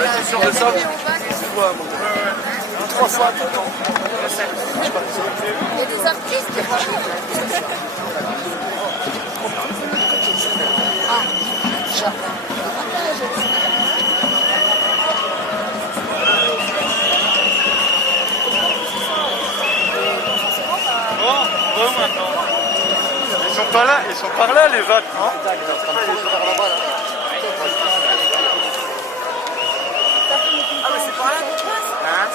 T'es sûr de ça? C'est quoi, mon gars? 3 fois, attends. Il y a des artistes qui Bon, maintenant. Ils sont par là, les vagues, non? Ah, mais c'est par là qu'on passe? Hein?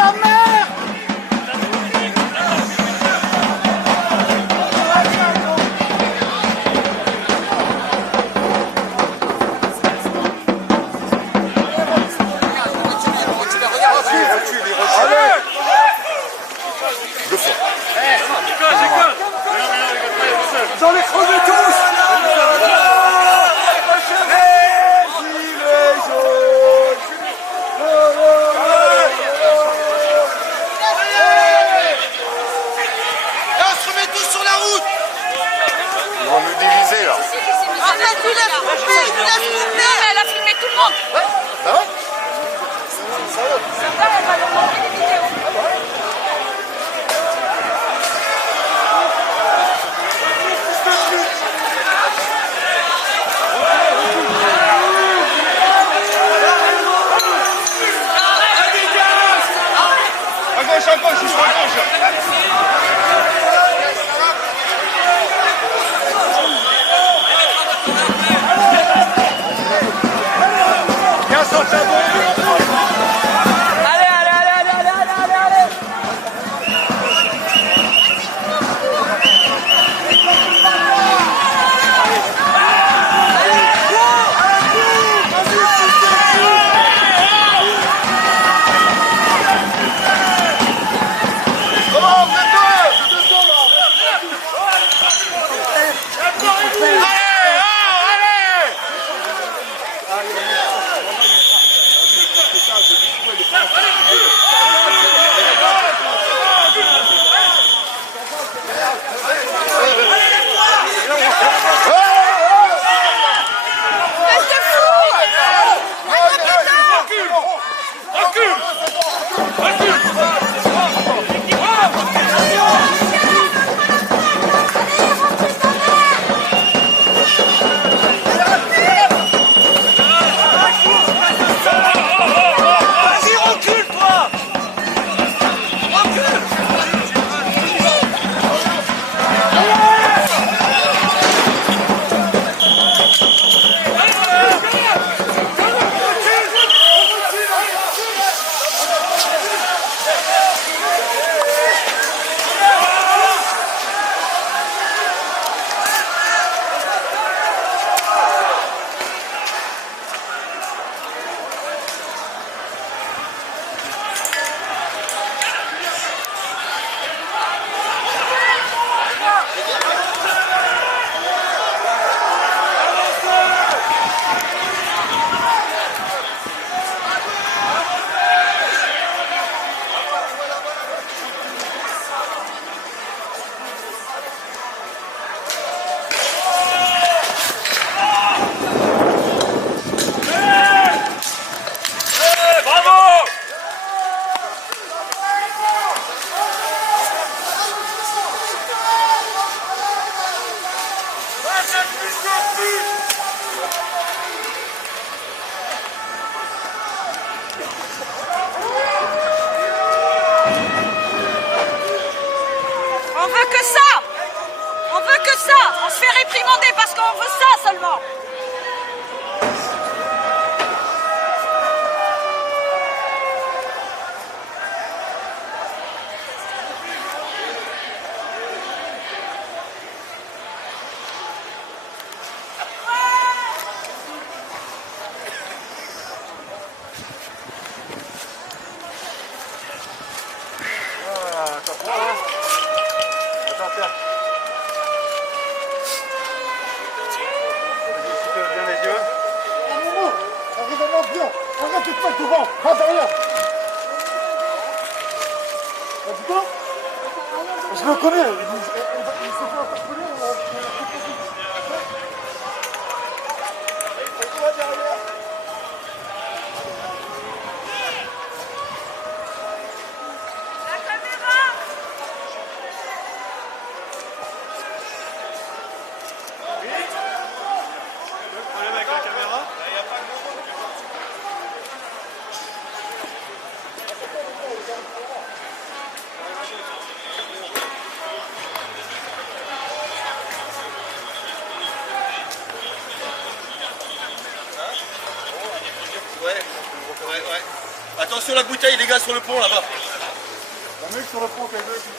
la mer! J'en ai crevé tous! Ils vont nous diviser là. Elle a filmé tout le monde. Bah ouais. Elle va leur montrer des vidéos. À gauche, à gauche, à gauche. Viens, saute à gauche. On veut que ça. On veut que ça. On se fait réprimander parce qu'on veut ça seulement. Attends, tiens. Si tu ouvres bien les yeux. Arrive à bien. Arrête de te mettre devant. Va derrière. T'as dit quoi? Je le connais. Il s'est fait interpeller. Va derrière. Ouais. Attention la bouteille les gars sur le pont là-bas. Un mec sur le pont, quelqu'un qui...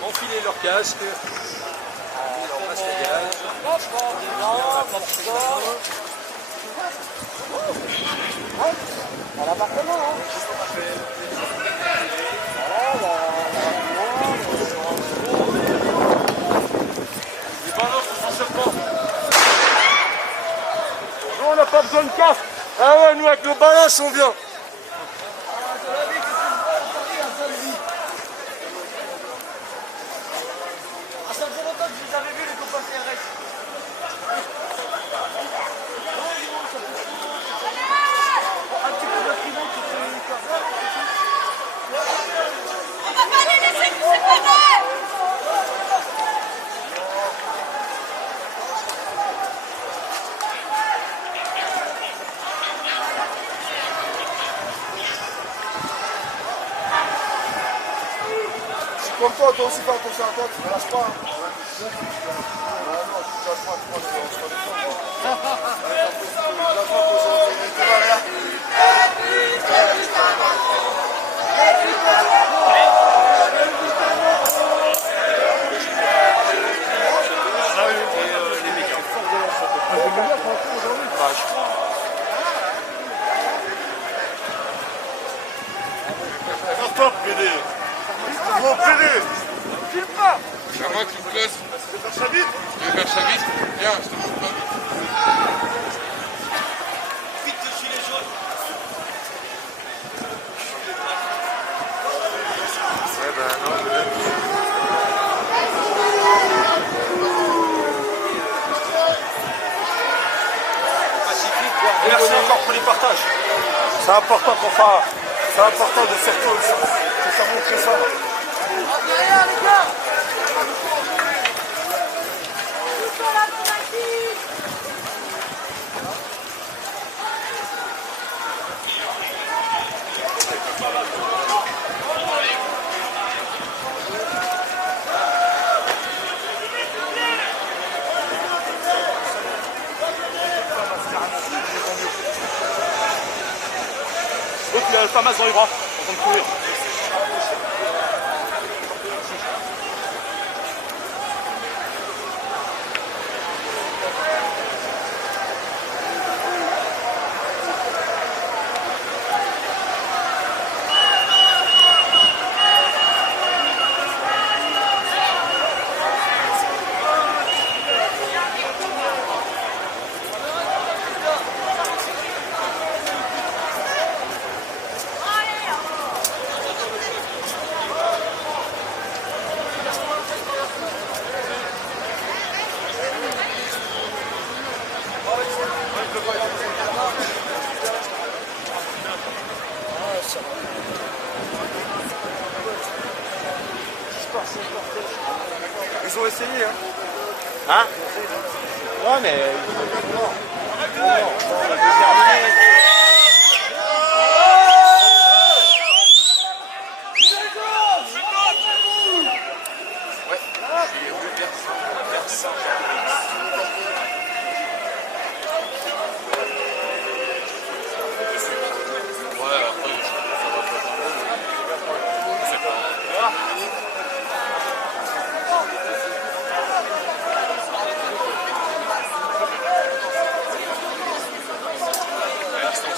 Enfiler leur casque, leur masque à gaz. À l'appartement, hein. Les balances sont serpent. Nous, on n'a pas besoin de casque. Ah ouais, nous, avec le balance, on vient. Ça fait longtemps que vous avez vu les copains CRS. Un petit peu d'attribut qui fait une carte. On va pas les laisser nous séparer. Comme toi aussi, fais attention à toi, tu ne lâches pas. Hein. Non, tu lâches pas, tu prends Stop, PD. Gros PD. File pas. C'est à moi qui me place. Tu veux faire ça vite? Tu veux faire ça vite? Viens, je te montre pas vite. Vite de gilet jaune. Ouais, bah non, peut-être. Merci encore pour les partages. C'est important pour ça. C'est important de faire montrer ça. L'autre, il a le famas dans les bras, en train de courir. Ils ont essayé, hein. Hein? Ouais, mais... La distance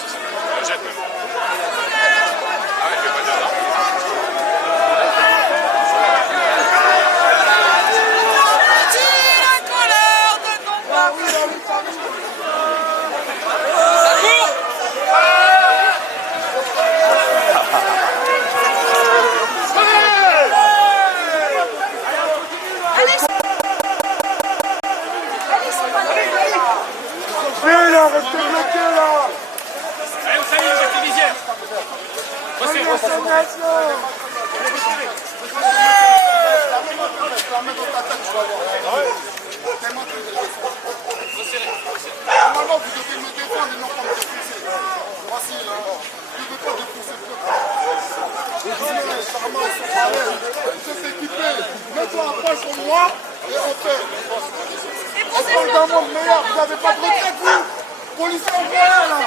Normalement, vous devez me défendre et non pas me défoncer. Voici, là. Je ne veux pas défoncer le peuple. Je sais équipé. Mets-toi à poil sur moi et on fait. On parle d'un monde meilleur. Vous n'avez pas de retraite, vous. Policiers en colère, là.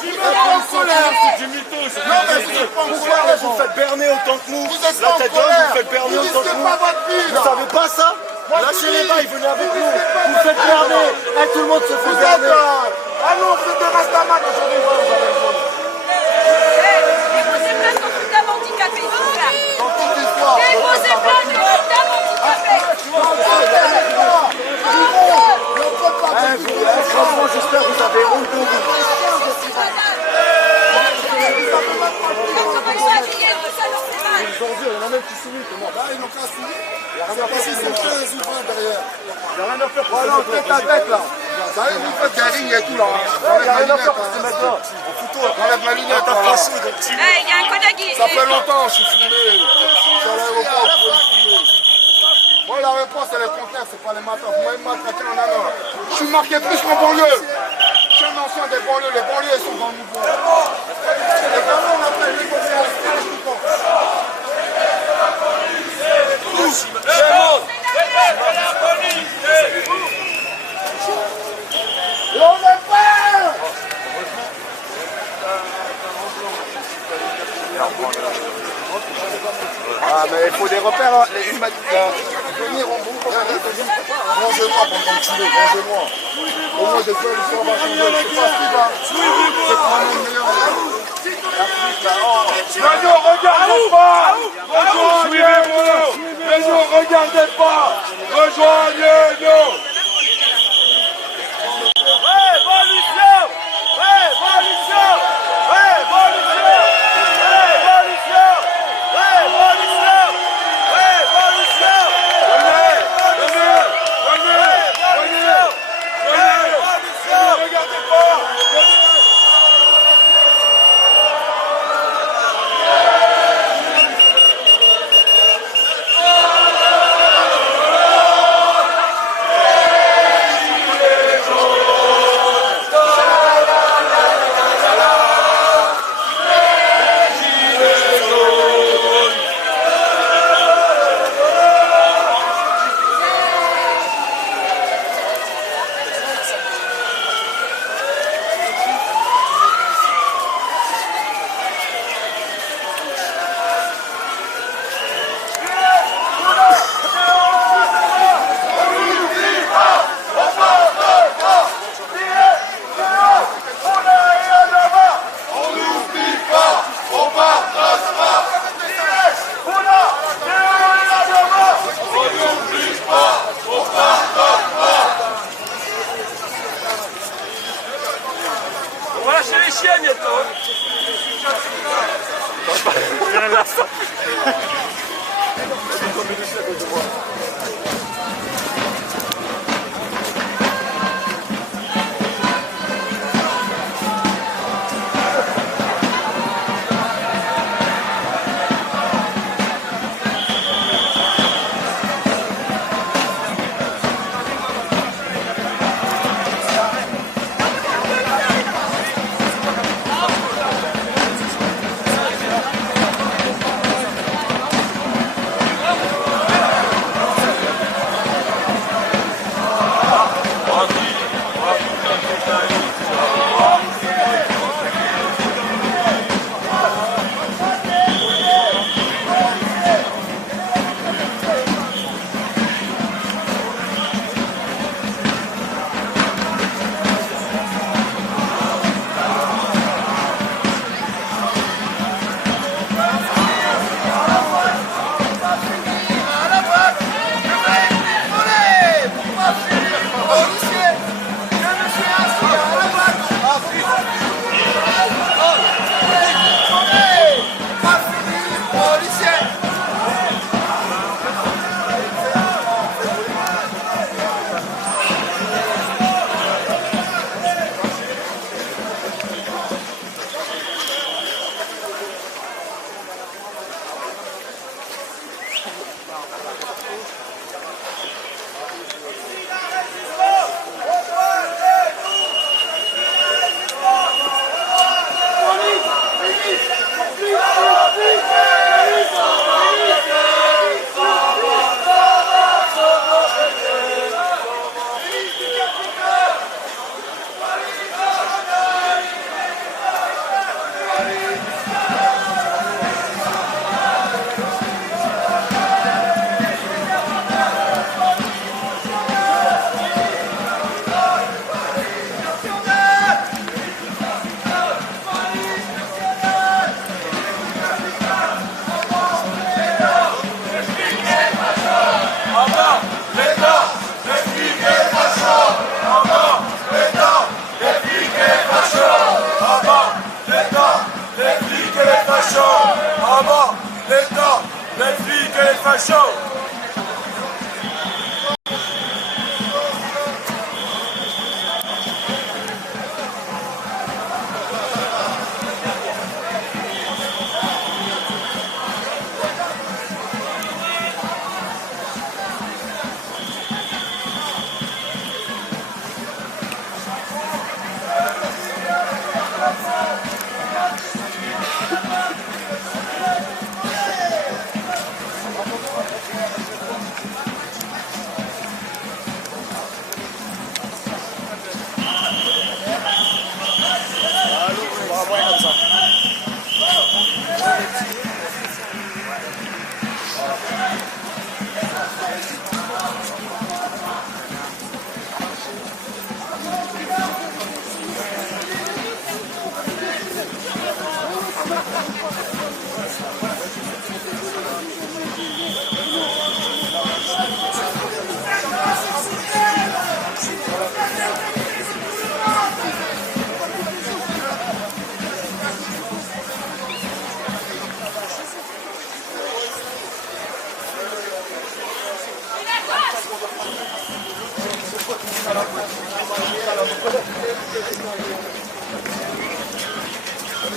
Vous êtes pas en colère. C'est du mytho. Non, mais vous êtes pas en colère, les gens. faites berner autant que nous. Vous êtes La pas en tête d'homme, colère. vous faites berner Vous autant que risquez nous. pas votre vie, Vous là. savez pas ça? Lâchez les bails, venez avec nous. Vous faites berner. Et tout le monde se fait Vous êtes... berner. Ah non, vous êtes des rastaman aujourd'hui. Déposez plainte contre une dame handicapée, s'il vous plaît. Dans toute l'histoire. Déposez plainte contre une dame handicapée. Franchement, j'espère que vous avez honte de vous. Comment ils sont habillés, tout ça, leur fait mal. Aujourd'hui, il y en a même qui soumettent. Là, ils n'ont qu'à soumettre. Parce qu'ils sont 15 ou 20 derrière. Il n'y a rien à faire pour Voilà, tête à tête, là. Vous savez, vous faites des rings et tout, là. Il n'y a rien à faire pour ces mecs-là. J'enlève ma lunette, là. Il y a un collègue. Ça fait longtemps, je suis filmé. Je suis à l'aéroport, vous pouvez me filmer. Moi, la réponse, c'est les conteneurs, c'est pas les matins. Moi, ils m'attraquent en allant. Je suis marqué plus qu'en banlieue. Je suis un ancien des banlieues. Les banlieues, ils sont dans le mouvement. Les gamins, on appelle les conteneurs. On est pas. Ah, mais il faut des repères. Il m'a dit venir en bout. Rangez-moi pendant que tu veux, rangez-moi. Au moins, des fois, l'histoire va changer. C'est pas ce qui va. C'est quand même meilleur. Mais ne regardez pas. Rejoignez-nous. Mais ne regardez pas. Rejoignez-nous. Révolution. Révolution. Révolution. Révolution. Révolution. Révolution. Venez. Venez. Venez. Venez. Révolution. Ne regardez pas. On va lâcher les chiens bientôt.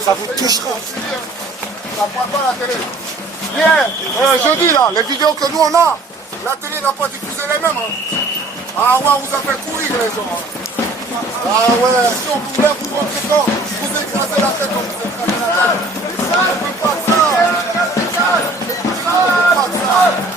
Ça vous touchera. Ça ne prend pas la télé. Bien, jeudi là, les vidéos que nous on a, la télé n'a pas diffusé les mêmes. Hein. Ah ouais, on vous a fait courir les gens. Hein. Ah ouais, si on voulait vous rentrer dedans, vous écrasez la tête, on vous écrasez la tête. Ça ne peut pas de ça. Ça ne peut pas de ça.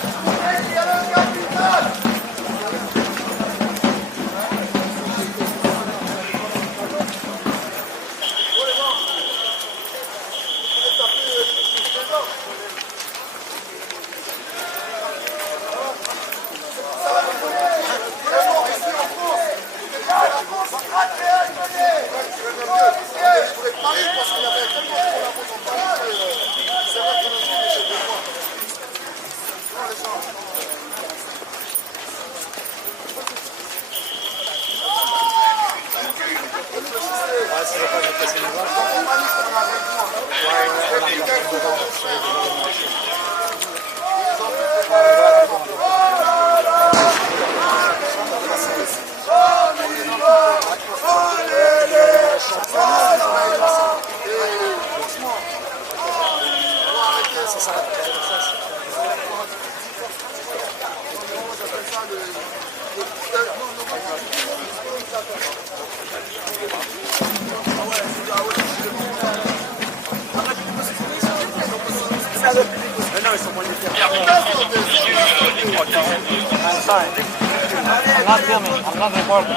I'm not recording.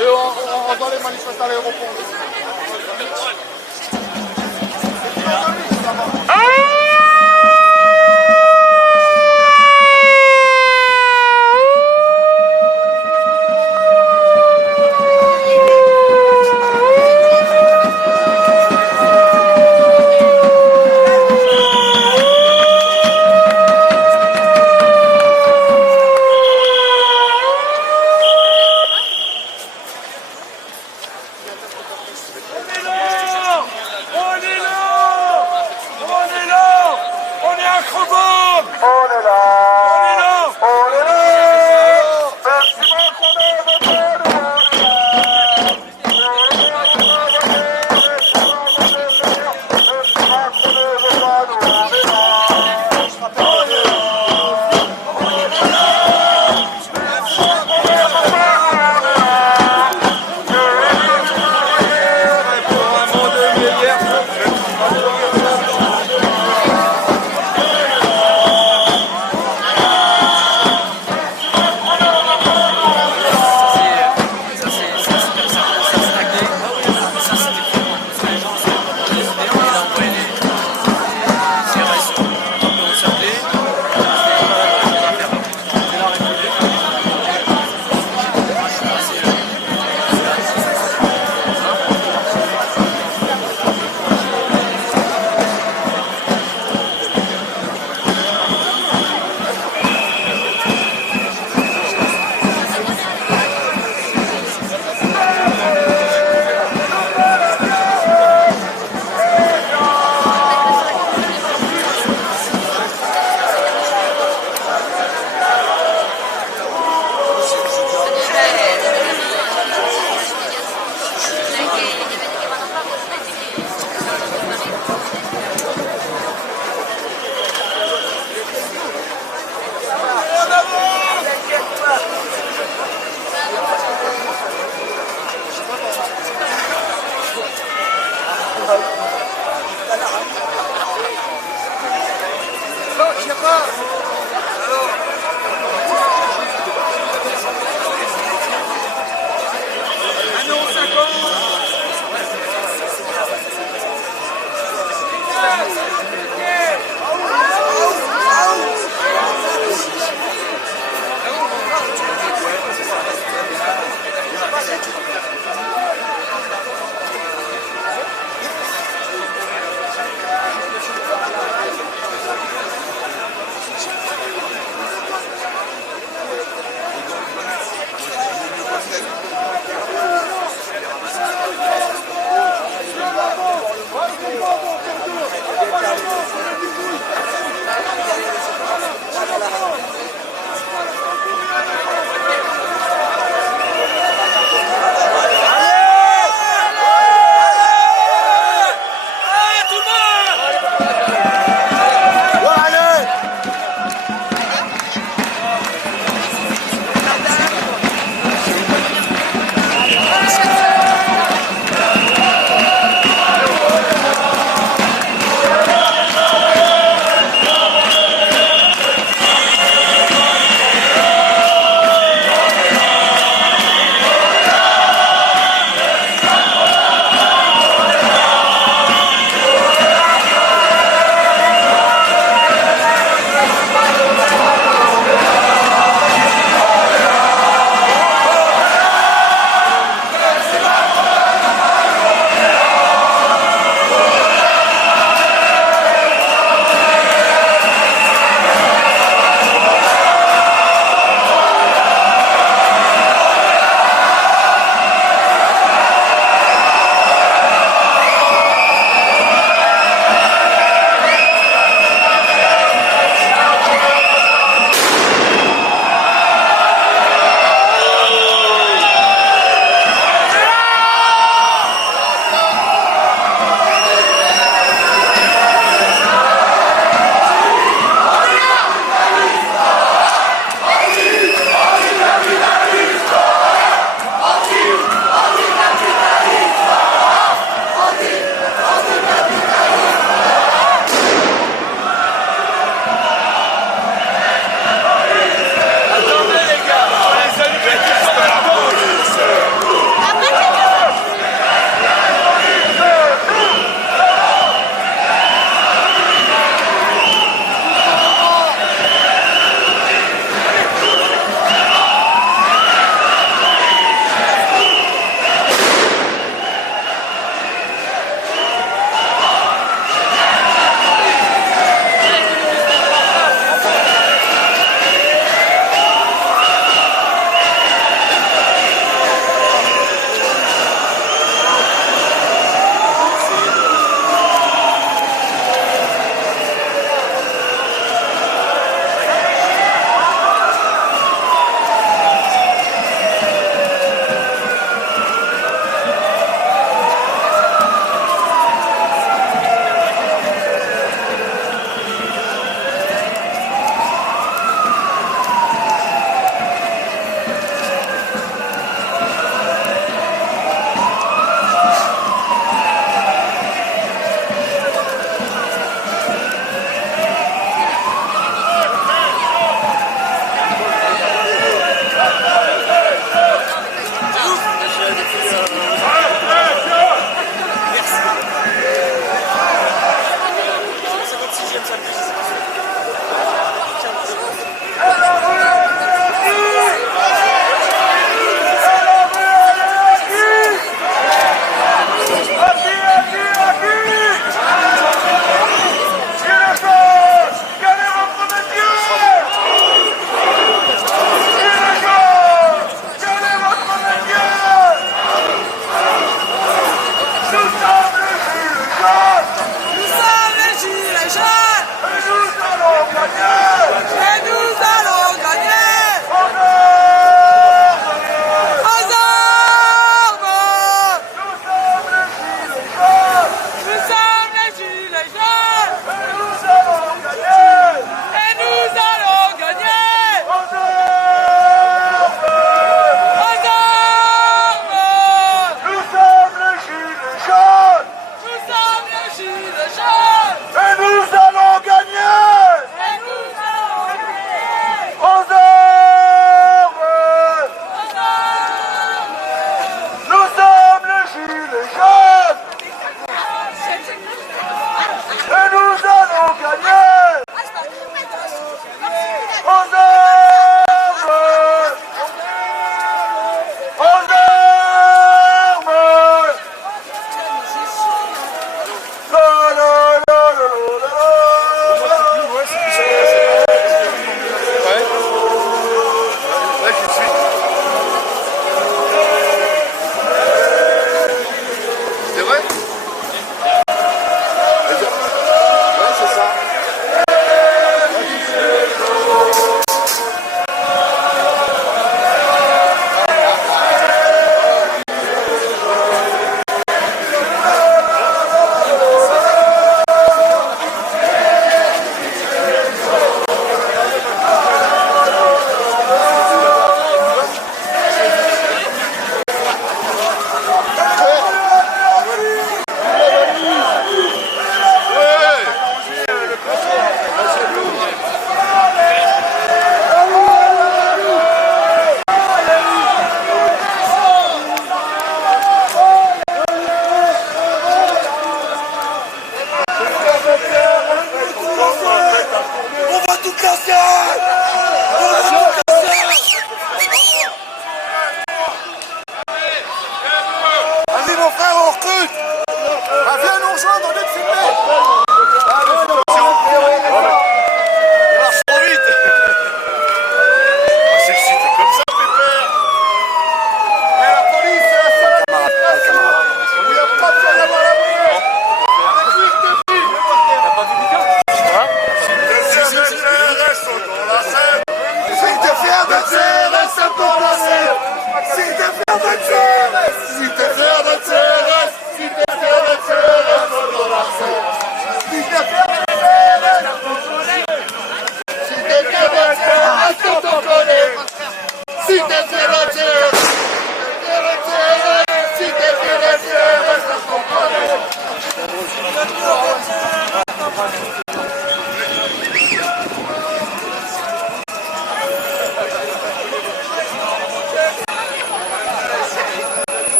Et on doit les manifester à l'aéroport.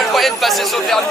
pas le moyen de passer sur le permis.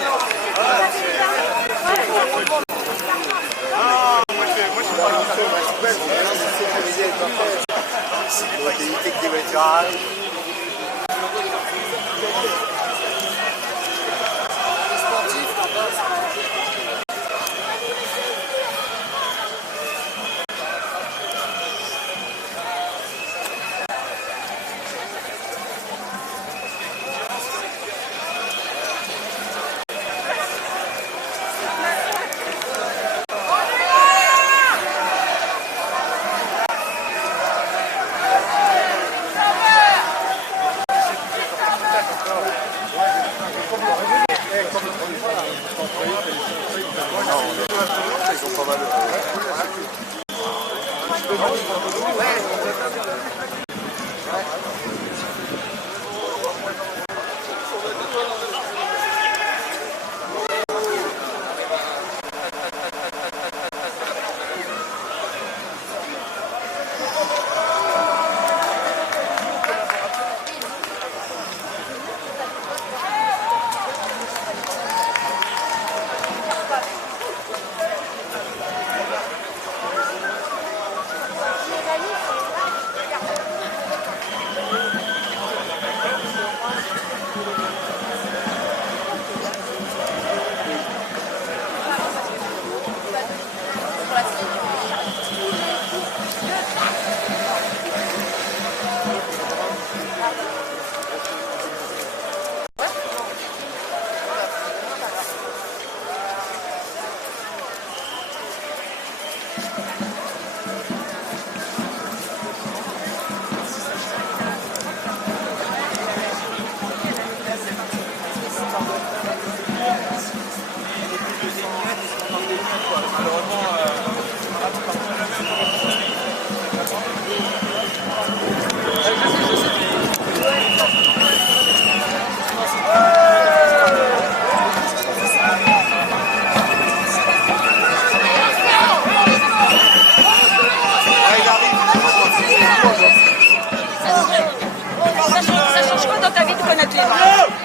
Ça change quoi dans ta vie de connaître les gens?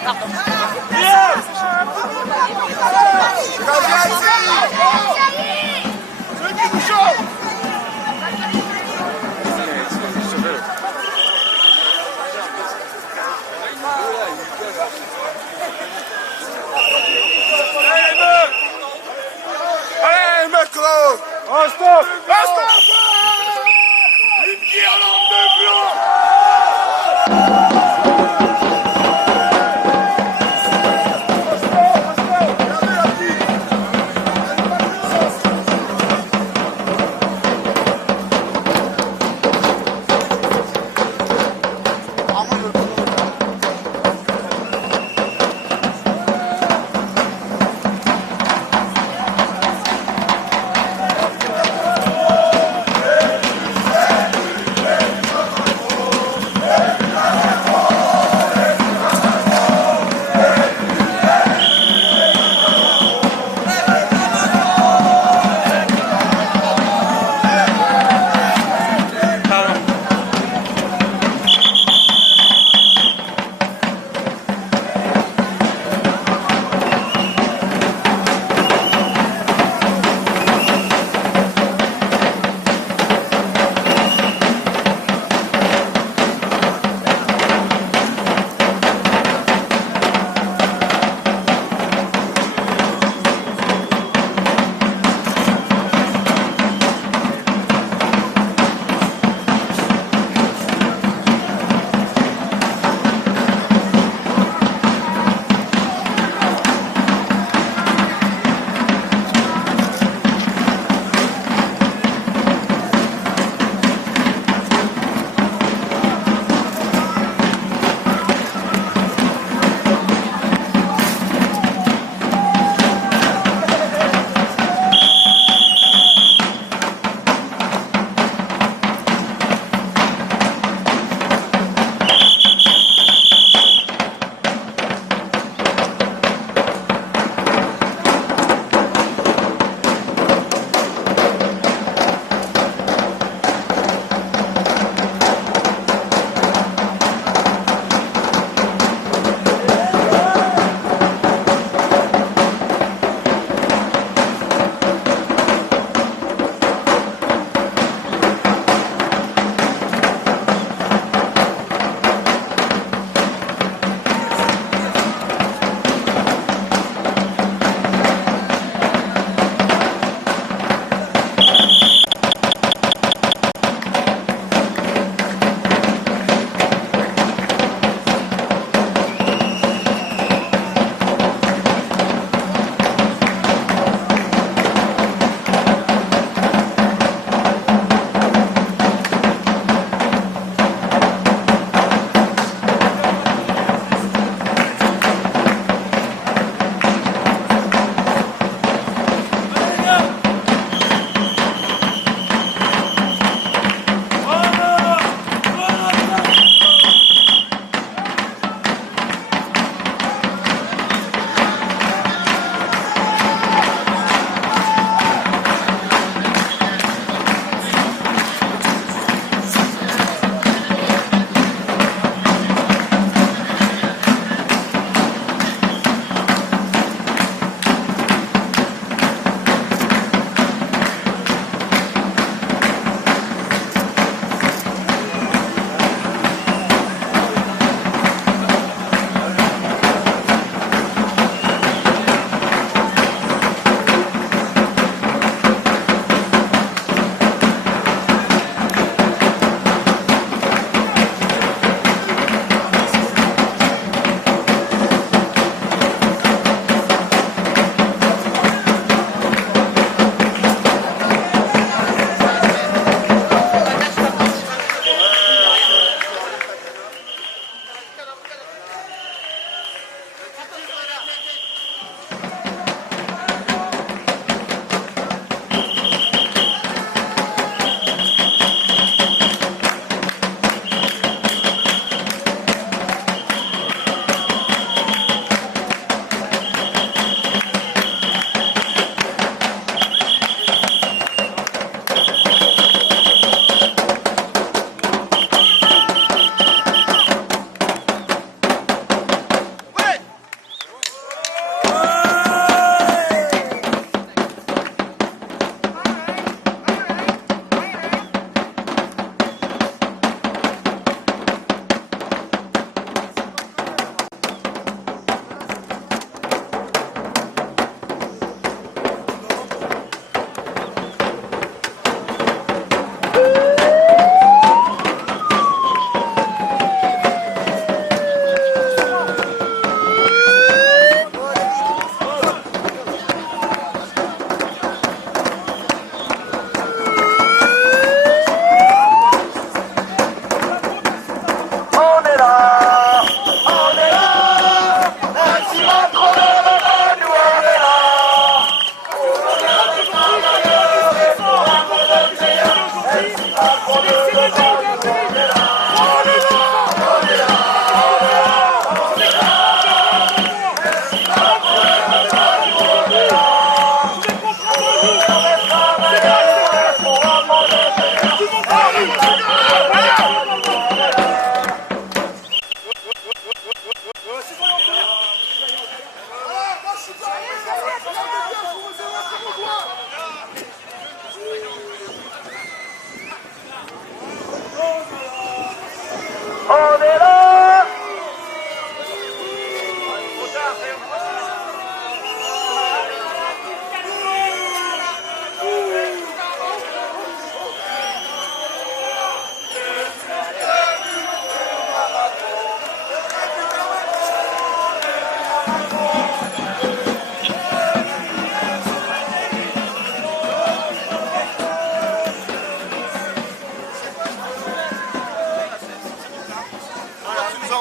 Pardon. Allez, mec là! Oh, stop! Une guirlande de blanc!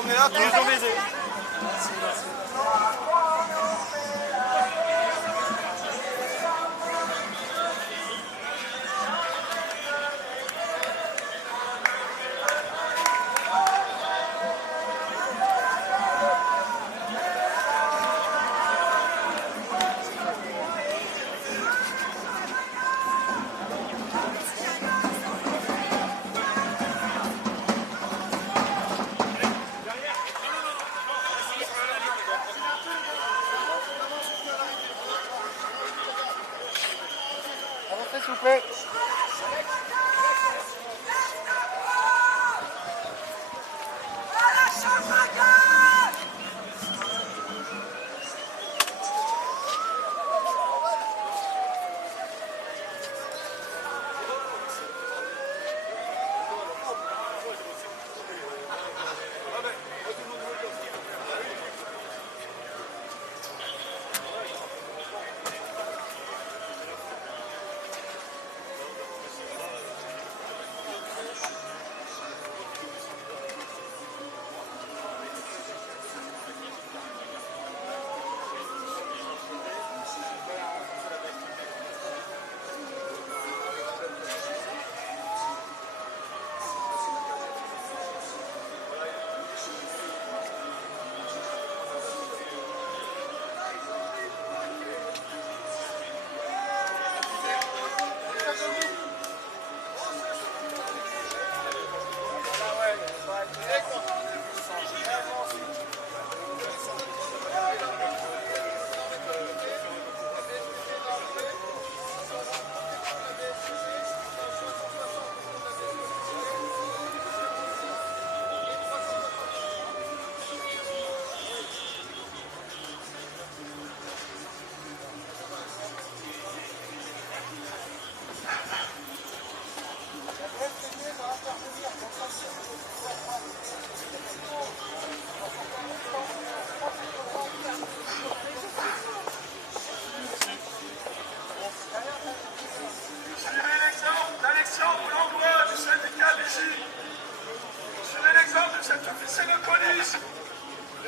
emmener là, ils ont baisé. S'il vous plaît.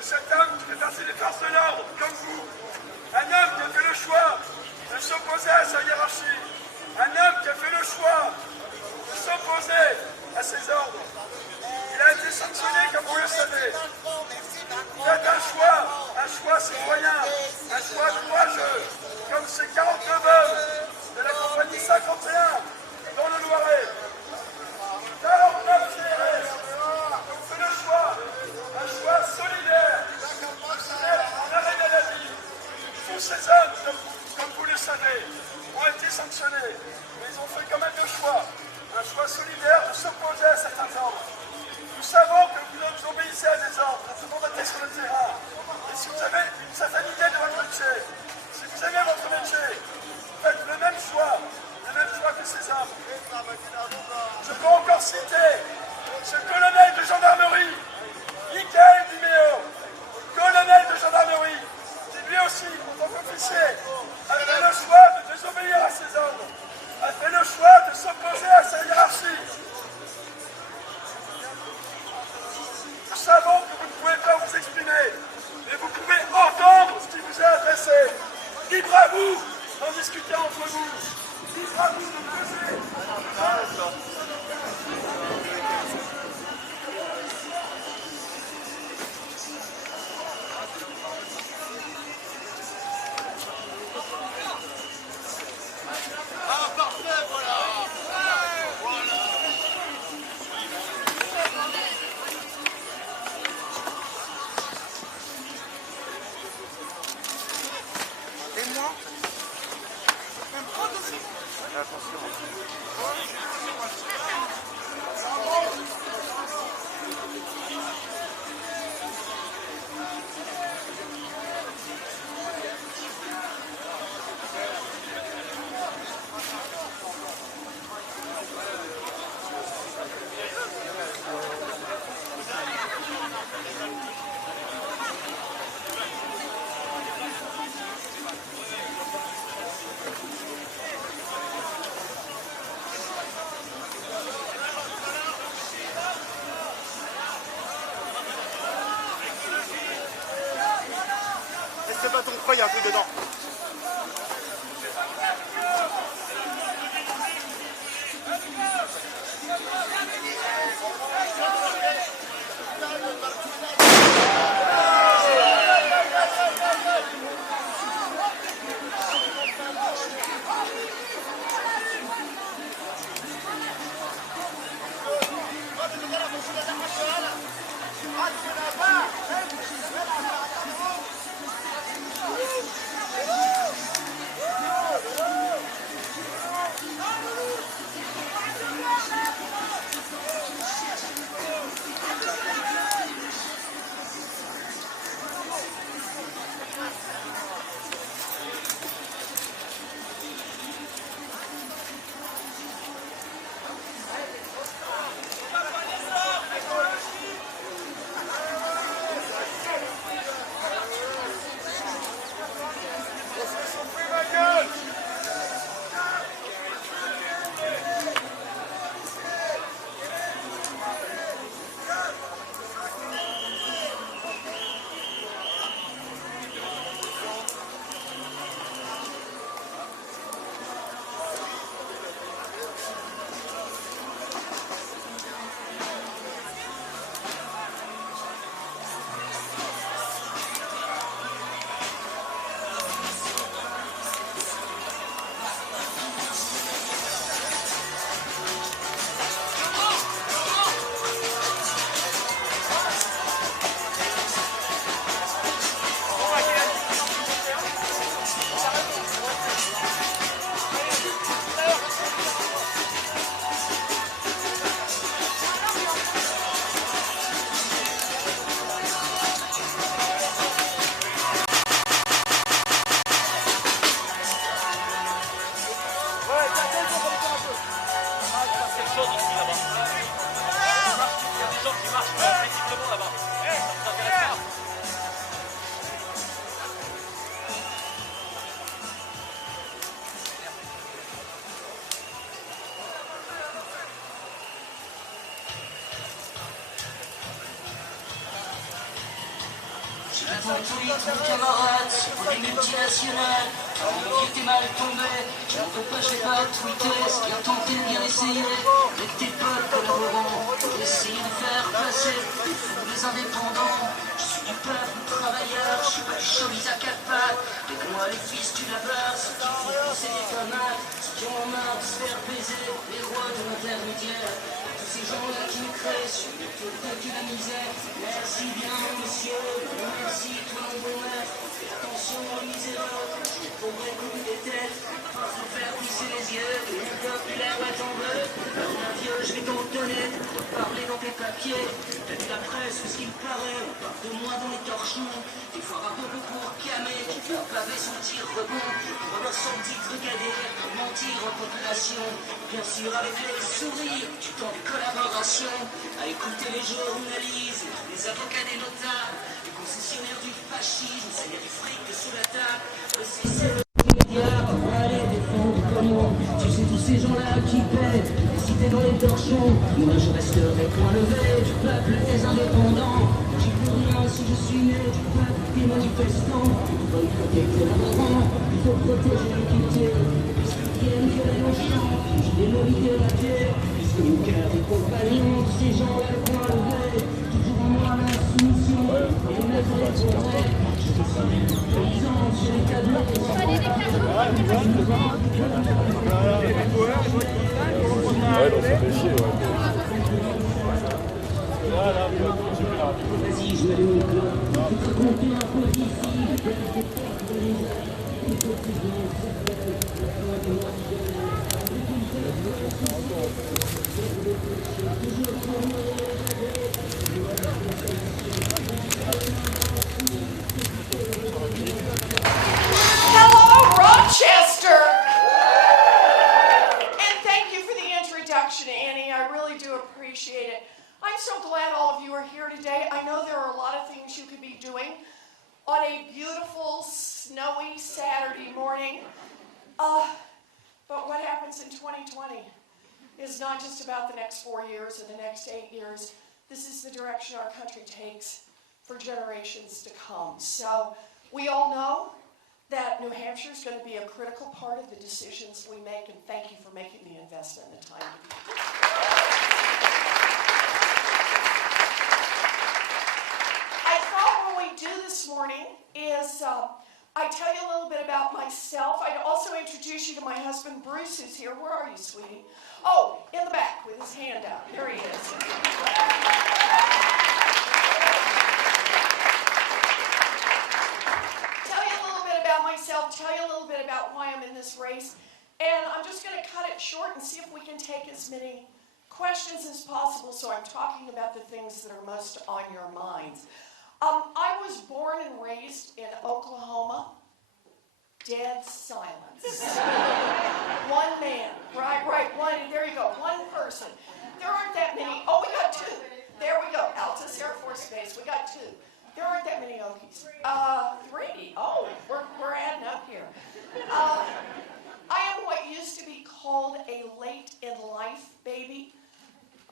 Cet homme qui fait partie des forces de l'ordre, comme vous, un homme qui a fait le choix de s'opposer à sa hiérarchie, un homme qui a fait le choix de s'opposer à ses ordres. Il a été sanctionné, comme vous le savez. Faites un choix citoyen, un choix courageux, comme ces 49 hommes de la compagnie 51 dans le Loiret. 49 CRS ont fait le choix, un choix solidaire, en arrêt maladie. Tous ces hommes, comme vous le savez, ont été sanctionnés, mais ils ont fait quand même le choix, un choix solidaire de s'opposer à certains ordres. Nous savons que vous obéissez à des ordres, tout le monde était sur le terrain. Et si vous avez une certaine idée de votre métier, si vous aimez votre métier, faites le même choix ce bâton, je crois qu'il y a un truc dedans. J'attends tous les camarades pour les multinationales. Mon vieux t'es mal tombé, je n'en veux pas, je vais pas tweeter. C'est bien tenté, bien essayé, avec tes potes collaborants pour essayer de faire passer les fous, les indépendants. Je suis du peuple travailleur, je suis pas du showbiz à quatre pattes. Avec-moi les fils du labeur, ceux qui font pousser des tomates, ceux qui ont marre de se faire baiser, les rois de l'intermédiaire. Tous ces gens-là qui nous créent sur le tour de la misère. Merci bien monsieur, merci tout le bon maître. Fais attention aux misérables, je pourrais couler des têtes. Pas faut faire pousser les yeux, le monde populaire va tomber. Un vieux, je vais t'en donner, pour parler dans tes papiers. T'as vu la presse, ce qu'il paraît, on parle de moi dans les torchons. Des fois un peu pour camer, qui fait un pavé sous tir rebond. Pour avoir son titre cadet, pour mentir en population. Bien sûr avec les sourires, du temps de collaboration. À écouter les journalistes, les avocats des notables, les concessionnaires du fascisme, ça y a du fric sous la table. C'est les médias, pour aller défendre comment. Tu sais tous ces gens-là qui paient, si t'es dans les torchons, moi je resterai point levé, du peuple des indépendants. J'y peux rien si je suis né du peuple des manifestants. Il faut protéger l'immigrant, il faut protéger l'équité. Puisqu'ils viennent violer nos champs, je démolis la terre. Puisque mon cœur est compagnon de ces gens-là le point levé. Toujours en moi la soumission, et mettre les progrès. Je te suis paysan sur les tableaux. Ouais, donc ça fait chier, ouais. Vas-y, je me l'ai pour te compter un peu d'ici. Hello, Rochester! And thank you for the introduction, Annie. I really do appreciate it. I'm so glad all of you are here today. I know there are a lot of things you could be doing on a beautiful, snowy Saturday morning. But what happens in 2020 is not just about the next 4 years or the next 8 years. This is the direction our country takes for generations to come. So We all know that New Hampshire is going to be a critical part of the decisions we make, and thank you for making the investment and the time to be here. I thought what we do this morning is I tell you a little bit about myself. I'd also introduce you to my husband, Bruce, who's here. Where are you, sweetie? Oh, in the back with his hand out. There he is. Tell you a little bit about myself, tell you a little bit about why I'm in this race, and I'm just going to cut it short and see if we can take as many questions as possible, so I'm talking about the things that are most on your minds. I was born and raised in Oklahoma. Dead silence. One man. Right. One. There you go. One person. There aren't that many. Oh, we got two. There we go. Altus Air Force Base. We got two. There aren't that many Okies. Three. Oh, we're adding up here. I am what used to be called a late in life baby.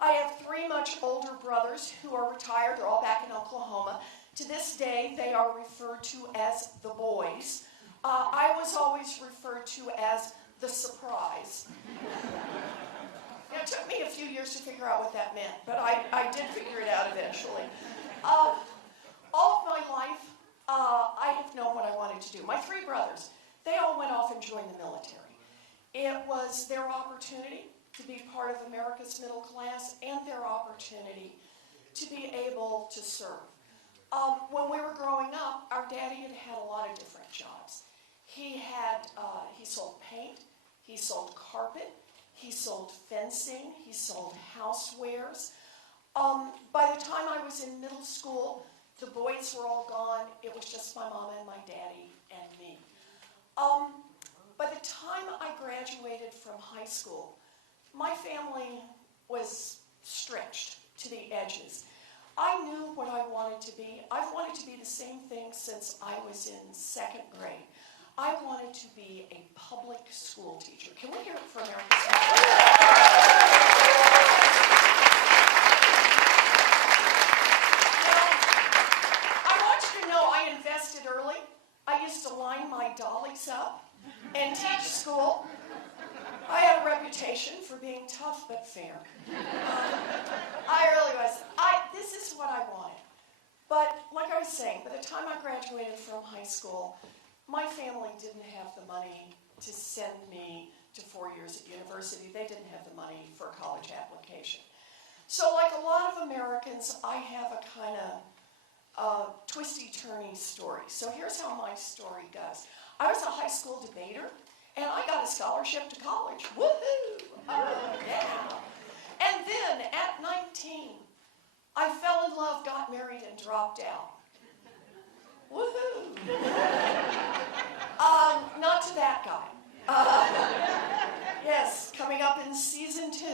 I have three much older brothers who are retired. They're all back in Oklahoma. To this day, they are referred to as the boys. I was always referred to as the surprise. It took me a few years to figure out what that meant, but I did figure it out eventually. All of my life, I have known what I wanted to do. My three brothers, they all went off and joined the military. It was their opportunity to be part of America's middle class and their opportunity to be able to serve. When we were growing up, our daddy had a lot of different jobs. He sold paint, he sold carpet, he sold fencing, he sold housewares. By the time I was in middle school, the boys were all gone. It was just my mama and my daddy and me. By the time I graduated from high school, my family was stretched to the edges. I knew what I wanted to be. I've wanted to be the same thing since I was in second grade. I wanted to be a public school teacher. Can we hear it for America's teachers? Now, I want you to know I invested early. I used to line my dollies up and teach school. I had a reputation for being tough but fair. I really was. This is what I wanted. But like I was saying, by the time I graduated from high school, my family didn't have the money to send me to 4 years at university. They didn't have the money for a college application. So like a lot of Americans, I have a kind of twisty-turny story. So here's how my story goes. I was a high school debater, and I got a scholarship to college. Woohoo! Yeah. And then at 19, I fell in love, got married, and dropped out. Woohoo! Not to that guy. Yes, coming up in season 2.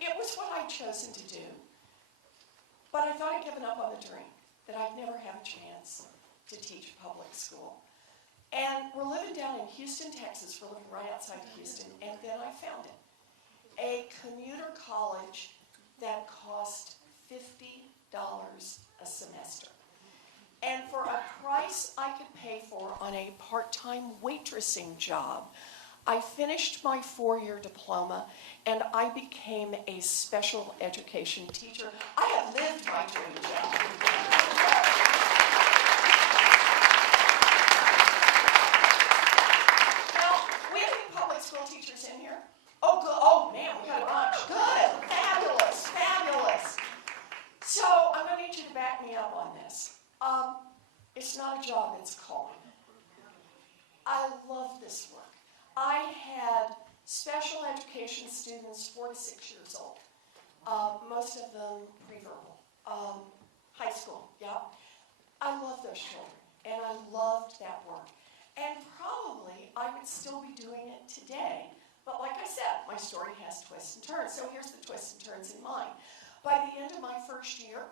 It was what I'd chosen to do. But I thought I'd given up on the dream, that I'd never have a chance to teach public school. And we're living down in Houston, Texas. We're living right outside Houston. And then I found it. A commuter college that cost $50 a semester. And for a price I could pay for on a part-time waitressing job, I finished my 4-year diploma and I became a special education teacher. I have lived my dream job. Now, we have any public school teachers in here? Oh, good. Oh, man, we got a bunch. Good. Fabulous. Fabulous. So I'm going to need you to back me up on this. It's not a job, it's calling. I love this work. I had special education students 4 to 6 years old, most of them pre-verbal, high school, yeah. I love those children, and I loved that work. And probably I would still be doing it today, but like I said, my story has twists and turns, so here's the twists and turns in mine. By the end of my first year,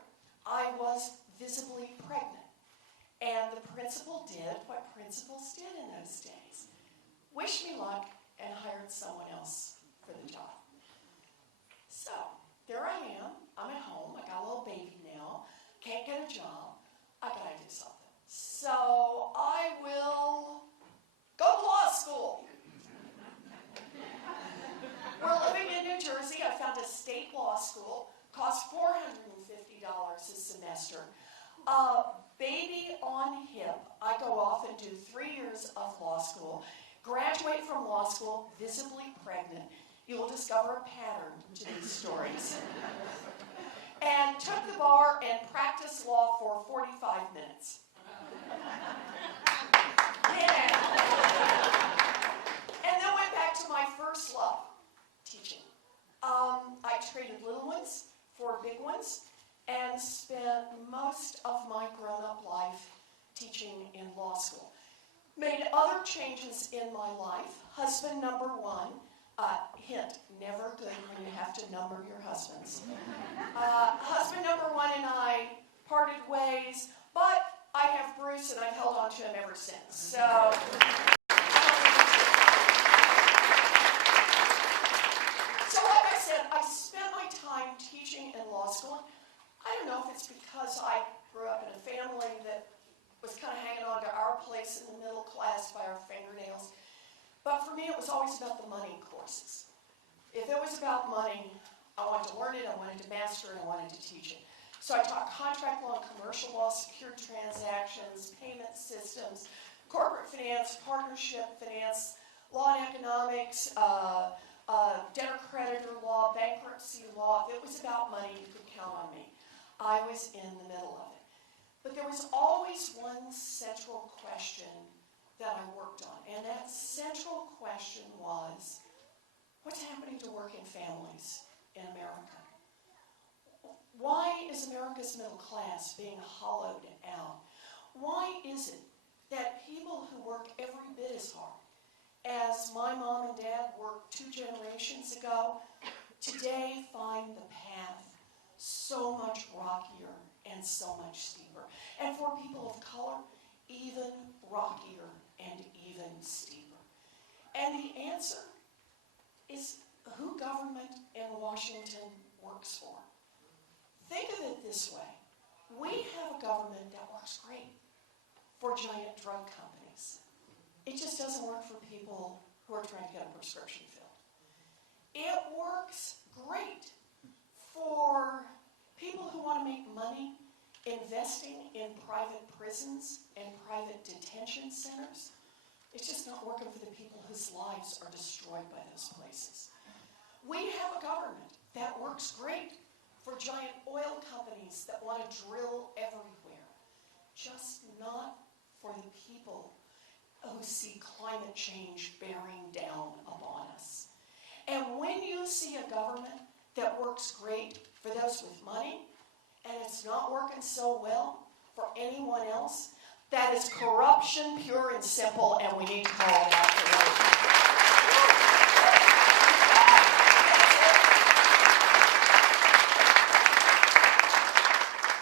I was visibly pregnant. And the principal did what principals did in those days. Wished me luck and hired someone else for the job. So, there I am. I'm a Baby on hip, I go off and do 3 years of law school, graduate from law school, visibly pregnant. You will discover a pattern to these stories. And took the bar and practiced law for 45 minutes. Yeah. And then went back to my first love, teaching. I traded little ones for big ones and spent most of my grown-up life teaching in law school. Made other changes in my life. Husband number one, hint, never good when you have to number your husbands. Husband number one and I parted ways, but I have Bruce and I've held on to him ever since. So. So like I said, I spent my time teaching in law school. I don't know if it's because I grew up in a family that was kind of hanging on to our place in the middle class by our fingernails. But for me, it was always about the money courses. If it was about money, I wanted to learn it, I wanted to master it, I wanted to teach it. So I taught contract law, commercial law, secured transactions, payment systems, corporate finance, partnership finance, law and economics, debtor-creditor law, bankruptcy law. If it was about money, you could count on me. I was in the middle of it. But there was always one central question that I worked on, and that central question was, what's happening to working families in America? Why is America's middle class being hollowed out? Why is it that people who work every bit as hard as my mom and dad worked 2 generations ago, today find the path so much rockier and so much steeper? And for people of color, even rockier and even steeper. And the answer is who government in Washington works for. Think of it this way. We have a government that works great for giant drug companies. It just doesn't work for people who are trying to get a prescription filled. It works great for people who want to make money investing in private prisons and private detention centers. It's just not working for the people whose lives are destroyed by those places. We have a government that works great for giant oil companies that want to drill everywhere, just not for the people who see climate change bearing down upon us. And when you see a government that works great for those with money, and it's not working so well for anyone else, that is corruption, pure and simple, and we need to call it out for those people.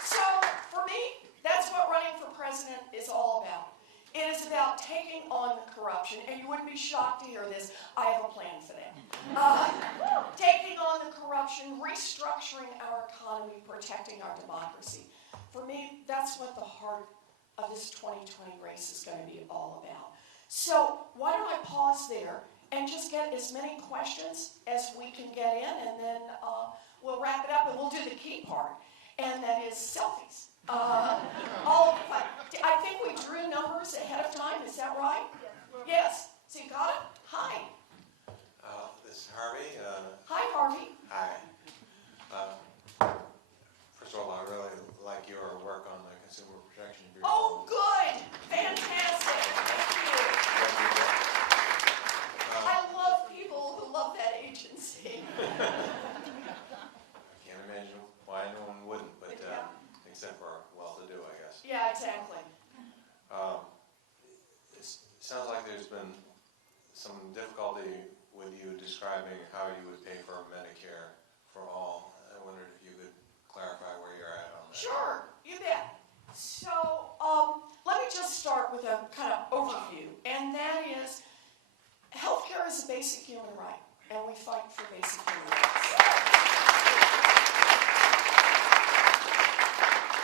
So, for me, that's what running for president is all about. It is about taking on the corruption, and you wouldn't be shocked to hear this. I have a plan for that. Taking on the corruption, restructuring our economy, protecting our democracy. For me, that's what the heart of this 2020 race is going to be all about. So why don't I pause there and just get as many questions as we can get in, and then we'll wrap it up and we'll do the key part, and that is selfies. I think we drew numbers ahead of time, is that right? Yes. So you got it? Hi. This is Harvey. Hi, Harvey. Hi. First of all, I really like your work on the Consumer Protection Bureau. Oh, good. Fantastic. Thank you. I love people who love that agency. I can't imagine why no one wouldn't, but except for well-to-do, I guess. Yeah, exactly. It sounds like there's been some difficulty with you describing how you would pay for Medicare for all. I wondered if you could clarify where you're at on that. Sure, you bet. So let me just start with a kind of overview, and that is healthcare is a basic human right, and we fight for basic human rights.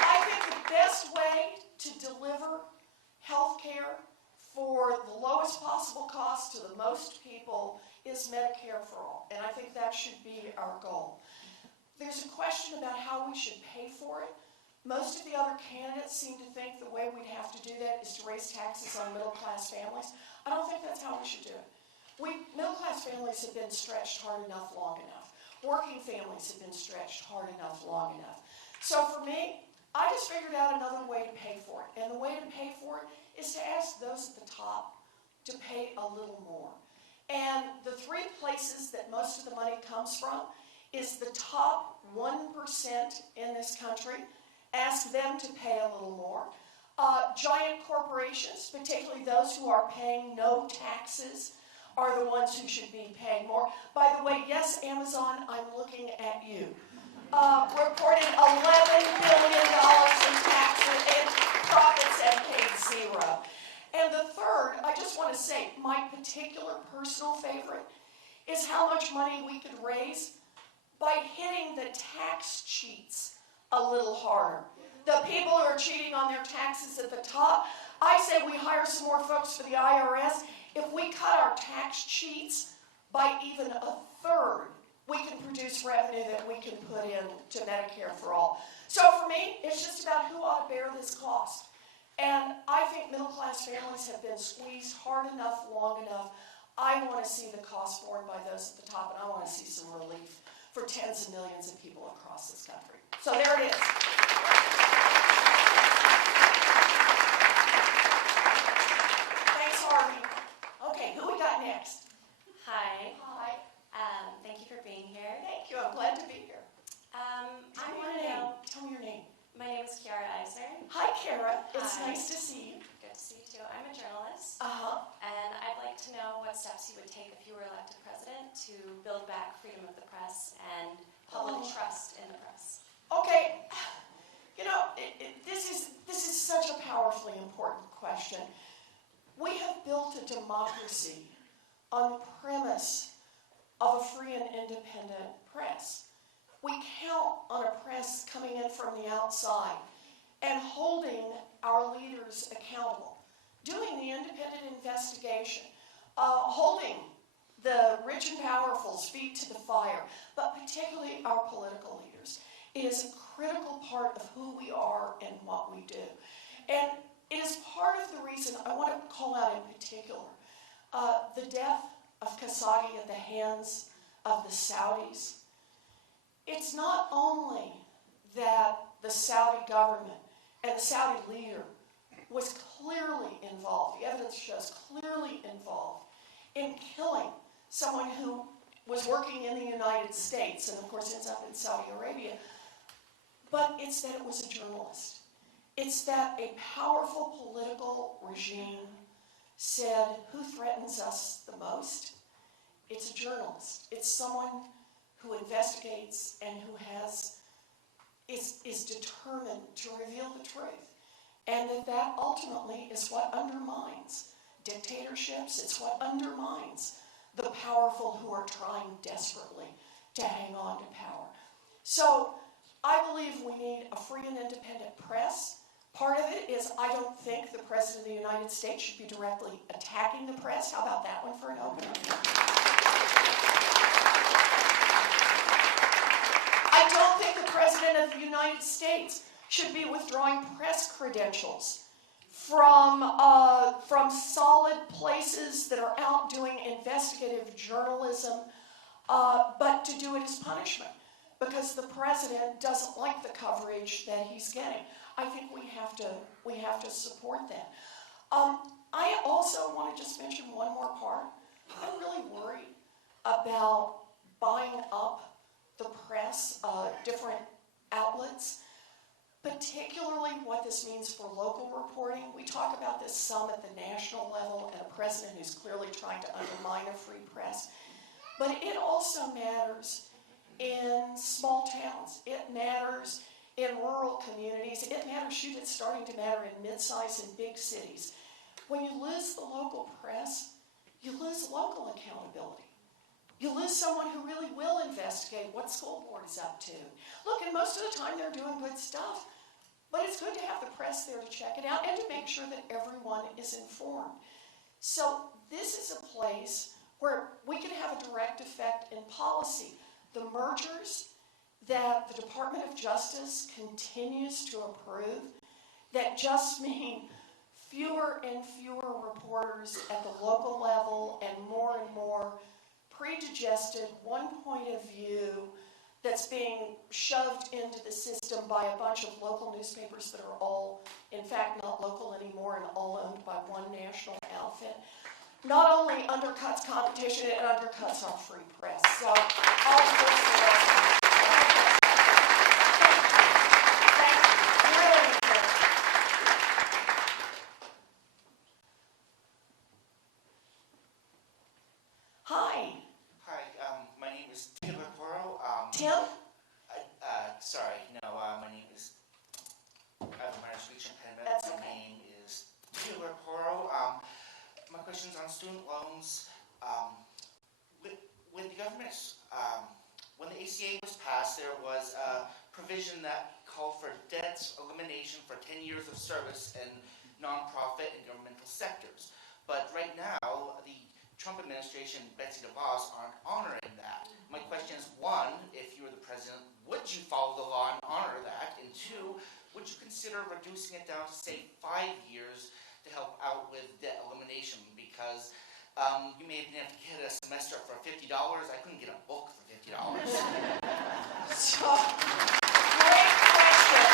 I think the best way to deliver healthcare for the lowest possible cost to the most people is Medicare for all, and I think that should be our goal. There's a question about how we should pay for it. Most of the other candidates seem to think the way we'd have to do that is to raise taxes on middle-class families. I don't think that's how we should do it. Middle-class families have been stretched hard enough long enough. Working families have been stretched hard enough long enough. So for me, I just figured out another way to pay for it. And the way to pay for it is to ask those at the top to pay a little more. And the three places that most of the money comes from is the top 1% in this country. Ask them to pay a little more. Giant corporations, particularly those who are paying no taxes, are the ones who should be paying more. By the way, yes, Amazon, I'm looking at you. Reported $11 billion in taxes and profits and paid zero. And the third, I just want to say, my particular personal favorite is how much money we could raise by hitting the tax cheats a little harder. The people who are cheating on their taxes at the top, I say we hire some more folks for the IRS. If we cut our tax cheats by even a third, we can produce revenue that we can put into Medicare for all. So for me, it's just about who ought to bear this cost. And I think middle-class families have been squeezed hard enough, long enough. I want to see the cost borne by those at the top, and I want to see some relief for tens of millions of people across this country. So there it is. Thanks, Harvey. Okay, who we got next? Hi. Hi. Thank you for being here. Thank you. I'm glad to be here. I Tell me want your to name. know. Tell me your name. My name is Kiara Eisner. Hi, Kara. It's Hi. nice to see you. Good to see you too. I'm a journalist, Uh-huh. and I'd like to know what steps you would take if you were elected president to build back freedom of the press and public trust in the press. Okay. You know, this is such a powerfully important question. We have built a democracy on the premise of a free and independent press. We count on a press coming in from the outside and holding our leaders accountable, doing the independent investigation, holding the rich and powerful's feet to the fire, but particularly our political leaders. It is a critical part of who we are and what we do. And it is part of the reason I want to call out in particular the death of Khashoggi at the hands of the Saudis. It's not only that the Saudi government and the Saudi leader was clearly involved, the evidence shows clearly involved in killing someone who was working in the United States and of course ends up in Saudi Arabia, but it's that it was a journalist. It's that a powerful political regime said, who threatens us the most? It's a journalist. It's someone who investigates and who is determined to reveal the truth. And that ultimately is what undermines dictatorships. It's what undermines the powerful who are trying desperately to hang on to power. So I believe we need a free and independent press. Part of it is I don't think the President of the United States should be directly attacking the press. How about that one for an opener? I don't think the President of the United States should be withdrawing press credentials from solid places that are out doing investigative journalism, but to do it as punishment because the President doesn't like the coverage that he's getting. I think we have to support that. I also want to just mention one more part. I'm really worried about buying up the press, different outlets, particularly what this means for local reporting. We talk about this some at the national level and a president who's clearly trying to undermine a free press. But it also matters in small towns. It matters in rural communities. It matters, shoot, it's starting to matter in mid-sized and big cities. When you lose the local press, you lose local accountability. You lose someone who really will investigate what school board is up to. Look, and most of the time they're doing good stuff, but it's good to have the press there to check it out and to make sure that everyone is informed. So this is a place where we can have a direct effect in policy. The mergers that the Department of Justice continues to approve that just mean fewer and fewer reporters at the local level and more predigested one point of view that's being shoved into the system by a bunch of local newspapers that are all, in fact, not local anymore and all owned by one national outfit, not only undercuts competition, it undercuts our free press. So, all of this Tim? My name is, I have a minor speech impediment. That's My okay. name is Taylor Poro. My question's on student loans. When the government, when the ACA was passed, there was a provision that called for debt elimination for 10 years of service in nonprofit and governmental sectors. But right now, the Trump administration, Betsy DeVos, aren't honoring that. My question is, one, if you were the president, would you follow the law and honor that? And two, would you consider reducing it down to, say, 5 years to help out with debt elimination? Because you may have been able to get a semester for $50. I couldn't get a book for $50. So, great question.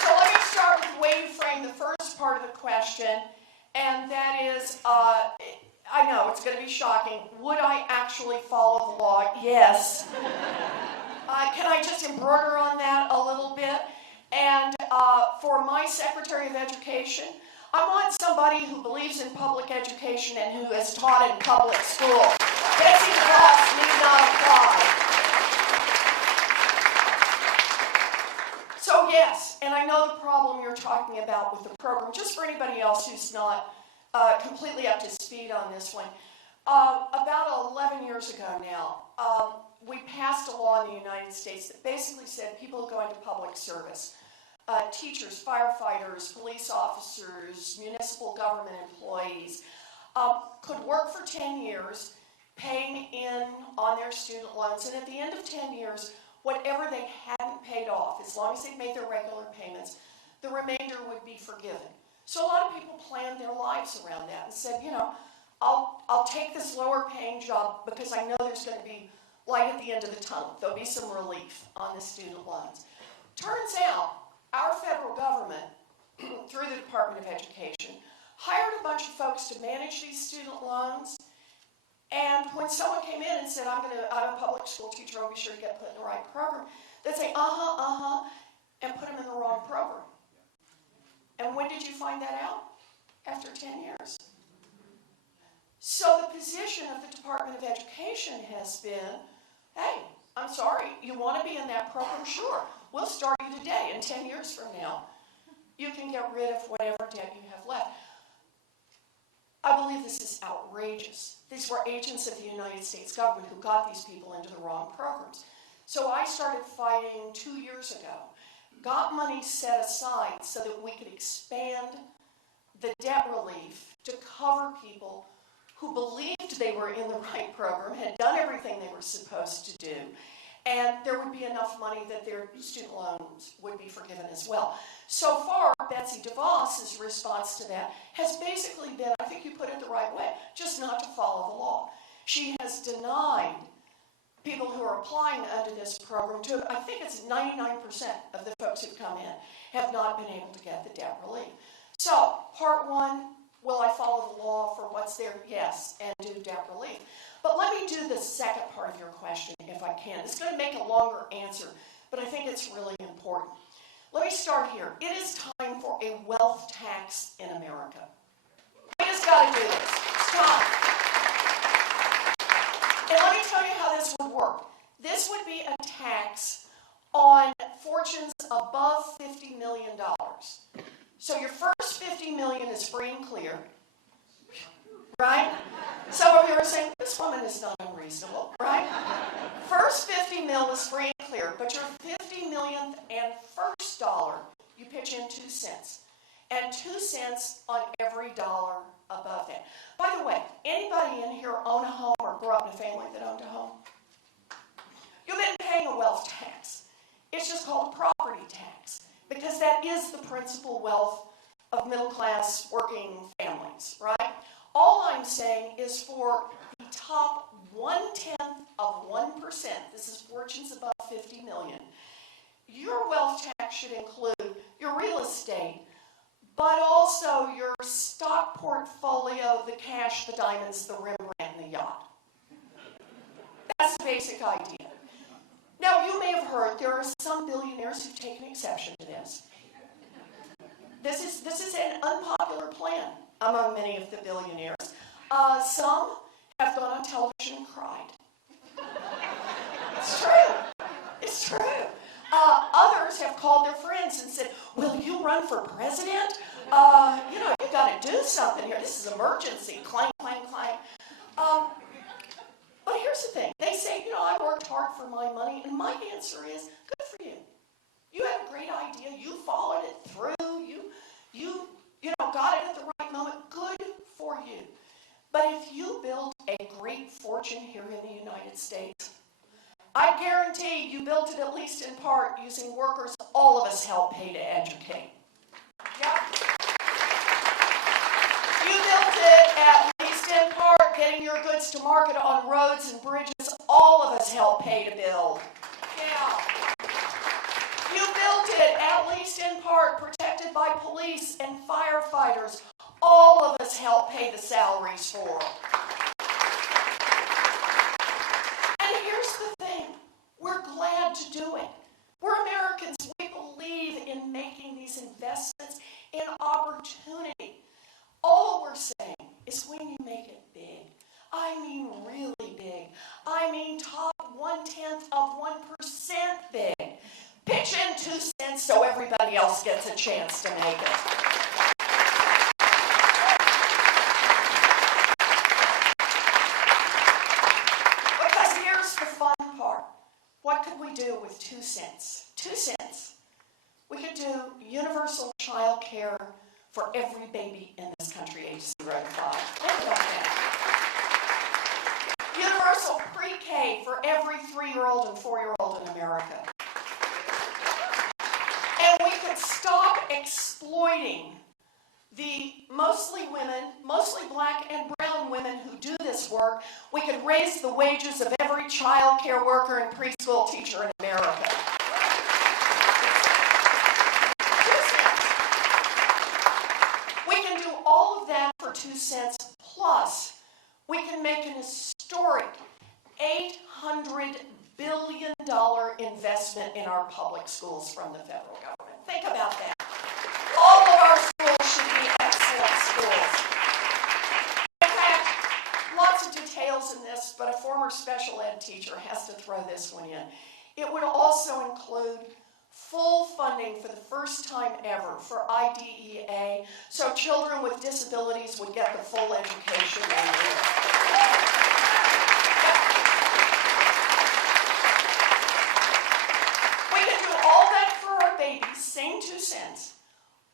So let me start with the way you frame the first part of the question, and that is, I know it's going to be shocking. Would I actually follow the law? Yes. Can I just embroider on that a little bit? And for my Secretary of Education, I want somebody who believes in public education and who has taught in public school. Betsy DeVos need not apply. So yes, and I know the problem you're talking about with the program. Just for anybody else who's not completely up to speed on this one. About 11 years ago now, we passed a law in the United States that basically said people who go into public service, teachers, firefighters, police officers, municipal government employees, could work for 10 years, paying in on their student loans, and at the end of 10 years, whatever they hadn't paid off, as long as they made their regular payments, the remainder would be forgiven. So a lot of people planned their lives around that and said, I'll take this lower paying job because I know there's going to be light at the end of the tunnel. There'll be some relief on the student loans. Turns out, our federal government, through the Department of Education, hired a bunch of folks to manage these student loans. And when someone came in and said, I'm a public school teacher, I'll be sure to get put in the right program, they'd say, and put them in the wrong program. And when did you find that out? After 10 years. So the position of the Department of Education has been, hey, I'm sorry, you want to be in that program? Sure, we'll start you today. And 10 years from now, you can get rid of whatever debt you have left. I believe this is outrageous. These were agents of the United States government who got these people into the wrong programs. So I started fighting 2 years ago, got money set aside so that we could expand the debt relief to cover people who believed they were in the right program, had done everything they were supposed to do, and there would be enough money that their student loans would be forgiven as well. So far, Betsy DeVos' response to that has basically been, I think you put it the right way, just not to follow the law. She has denied people who are applying under this program to, I think it's 99% of the folks who've come in have not been able to get the debt relief. So, part one, will I follow the law for what's there? Yes, and do debt relief. But let me do the second part of your question, if I can. It's going to make a longer answer, but I think it's really important. Let me start here. It is time for a wealth tax in America. We just got to do this. It's time. And let me tell you how this would work. This would be a tax on fortunes above $50 million. So your first $50 million is free and clear, right? Some of you are saying, this woman is not unreasonable, right? First 50 mil is free and clear, but your 50 millionth and first dollar, you pitch in 2 cents. And 2 cents on every dollar above that. By the way, anybody in here own a home or grew up in a family that owned a home. You've been paying a wealth tax. It's just called a property tax because that is the principal wealth of middle-class working families, right? All I'm saying is for the top 1/10 of 1%, this is fortunes above 50 million, your wealth tax should include your real estate, but also your stock portfolio, the cash, the diamonds, the Rembrandt, and the yacht. That's the basic idea. Now, you may have heard there are some billionaires who've taken exception to this. This is an unpopular plan among many of the billionaires. Some have gone on television and cried. It's true. It's true. Others have called their friends and said, will you run for president? You got to do something here. This is emergency. Clang, clang, clang. But here's the thing. They say, I worked hard for my money, and my answer is, good for you. You had a great idea. You followed it through. You got it at the right moment. Good for you. But if you build a great fortune here in the United States, I guarantee you built it at least in part using workers all of us help pay to educate. Yep. You built it at least in part getting your goods to market on roads and bridges all of us help pay to build. Yeah. You built it at least in part protected by police and firefighters all of us help pay the salaries for. And here's the thing. We're glad to do it. We're Americans. We believe in making these investments in opportunity. All we're saying is when you make it big, I mean really big, I mean top 1/10 of 1% big, pitch in 2 cents so everybody else gets a chance to make it. Because here's the fun part. What could we do with 2 cents? 2 cents. We could do universal child care for every baby in this country aged 0 to 5. Think about that. Universal pre-K for every 3-year-old and 4-year-old in America. And we could stop exploiting the mostly women, mostly black and brown women who do this work. We could raise the wages of every child care worker and preschool teacher in America. 2 cents. We can do all of that for 2 cents, plus we can make an historic $800 billion investment in our public schools from the federal government. Think about that. All of our schools should be excellent schools. In fact, lots of details in this, but a former special ed teacher has to throw this one in. It would also include full funding for the first time ever for IDEA, so children with disabilities would get the full education they need. We can do all that for our babies, same 2 cents.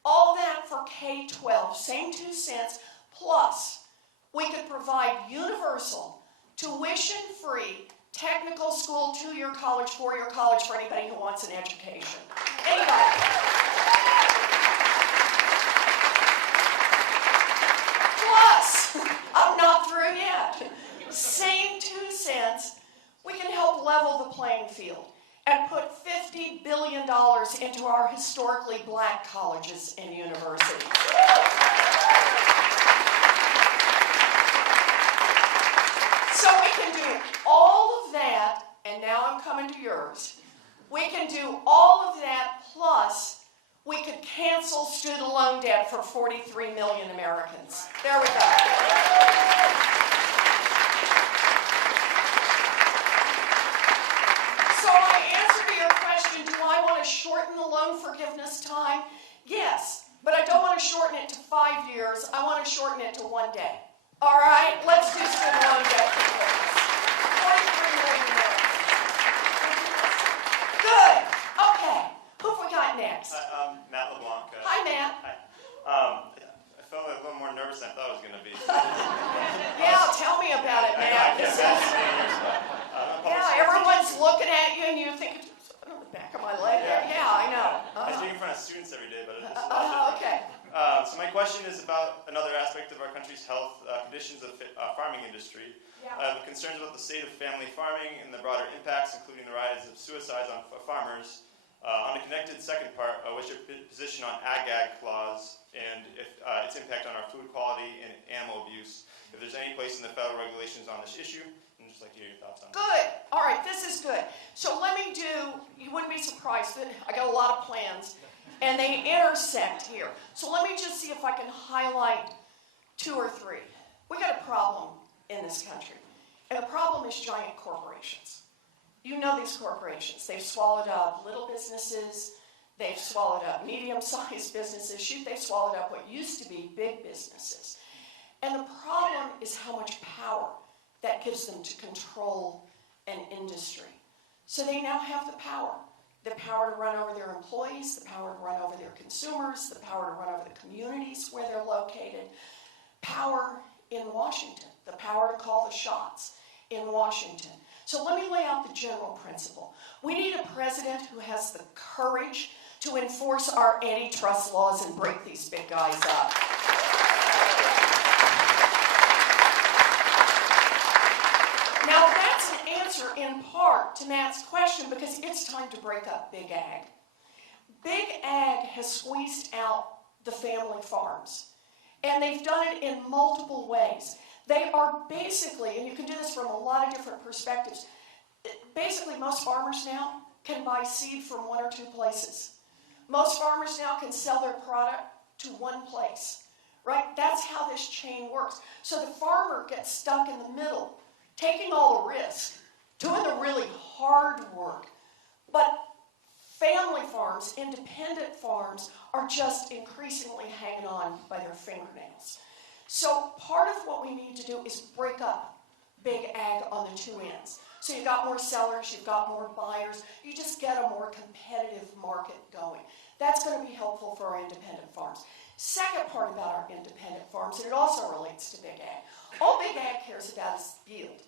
All that for K-12, same 2 cents, plus we could provide universal, tuition-free, technical school, 2-year college, 4-year college for anybody who wants an education. Anybody. Plus, I'm not through yet. Same 2 cents, we can help level the playing field and put $50 billion into our historically black colleges and universities. So we can do all of that, and now I'm coming to yours. We can do all of that, plus we could cancel student loan debt for 43 million Americans. There we go. So my answer to your question, do I want to shorten the loan forgiveness time? Yes, but I don't want to shorten it to 5 years. I want to shorten it to 1 day. All right, let's do student loan debt forgiveness. 43 million more. Good. Okay. Who have we got next? Matt LeBlanc. Hi, Matt. Hi. I felt a little more nervous than I thought I was going to be. Yeah, tell me about it, Matt. This is students every day, but it's a lot different. Okay. So my question is about another aspect of our country's health, conditions of farming industry. Yeah. I have concerns about the state of family farming and the broader impacts, including the rise of suicides on farmers. On a connected second part, what's your position on ag clause and if, its impact on our food quality and animal abuse? If there's any place in the federal regulations on this issue, I'd just like to hear your thoughts on it. Good. All right, this is good. So let me do, you wouldn't be surprised that I got a lot of plans, and they intersect here. So let me just see if I can highlight 2 or 3. We got a problem in this country, and the problem is giant corporations. You know these corporations. They've swallowed up little businesses. They've swallowed up medium-sized businesses. Shoot, they swallowed up what used to be big businesses. And the problem is how much power that gives them to control an industry. So they now have the power to run over their employees, the power to run over their consumers, the power to run over the communities where they're located, power in Washington, the power to call the shots in Washington. So let me lay out the general principle. We need a president who has the courage to enforce our antitrust laws and break these big guys up. Now that's an answer in part to Matt's question because it's time to break up Big Ag. Big Ag has squeezed out the family farms, and they've done it in multiple ways. They are basically, and you can do this from a lot of different perspectives, basically most farmers now can buy seed from 1 or 2 places. Most farmers now can sell their product to 1 place, right? That's how this chain works. So the farmer gets stuck in the middle, taking all the risk, doing the really hard work. But family farms, independent farms, are just increasingly hanging on by their fingernails. So part of what we need to do is break up Big Ag on the 2 ends. So you've got more sellers, you've got more buyers, you just get a more competitive market going. That's going to be helpful for our independent farms. Second part about our independent farms, and it also relates to Big Ag. All Big Ag cares about is yield.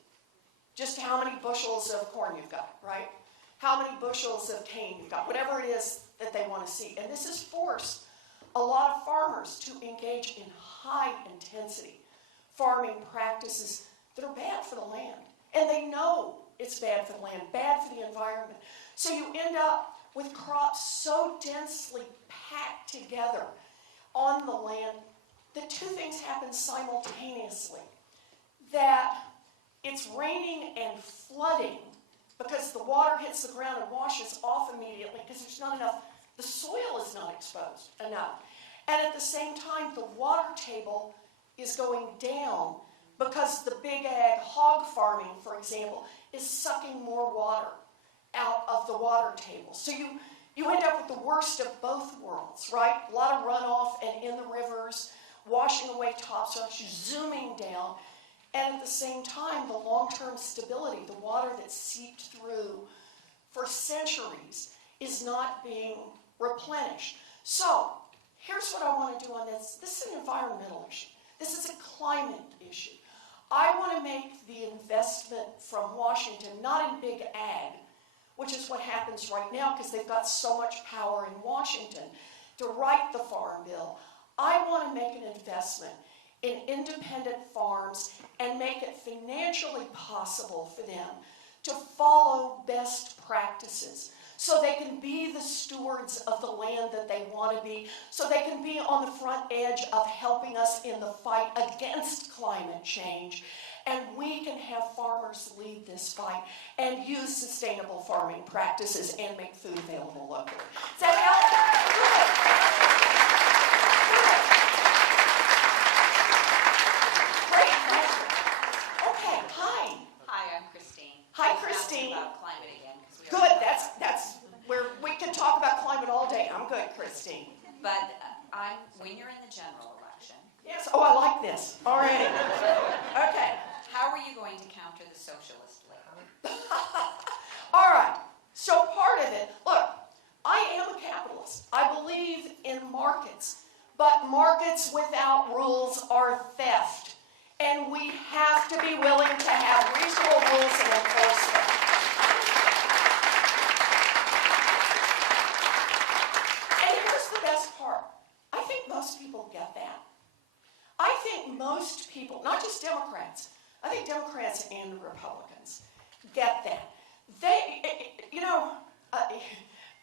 Just how many bushels of corn you've got, right? How many bushels of cane you've got, whatever it is that they want to see. And this has forced a lot of farmers to engage in high-intensity farming practices that are bad for the land. And they know it's bad for the land, bad for the environment. So you end up with crops so densely packed together on the land that 2 things happen simultaneously. That it's raining and flooding because the water hits the ground and washes off immediately because there's not enough, the soil is not exposed enough. And at the same time, the water table is going down because the Big Ag hog farming, for example, is sucking more water out of the water table. So you end up with the worst of both worlds, right? A lot of runoff and in the rivers, washing away topsoil, zooming down. And at the same time, the long-term stability, the water that seeped through for centuries, is not being replenished. So here's what I want to do on this. This is an environmental issue. This is a climate issue. I want to make the investment from Washington, not in Big Ag, which is what happens right now because they've got so much power in Washington to write the farm bill. I want to make an investment in independent farms and make it financially possible for them to follow best practices so they can be the stewards of the land that they want to be, so they can be on the front edge of helping us in the fight against climate change. And we can have farmers lead this fight and use sustainable farming practices and make food available locally. Does that help? Good. Okay, hi. Hi, I'm Christine. Hi, Christine. About climate again. Good, that's where we can talk about climate all day. I'm good, Christine. But when you're in the general election. Yes, oh, I like this. All right. Okay. How are you going to counter the socialist labor? All right. So part of it, look, I am a capitalist. I believe in markets. But markets without rules are theft. And we have to be willing to have reasonable rules and enforce them. And here's the Democrats and Republicans get that. They,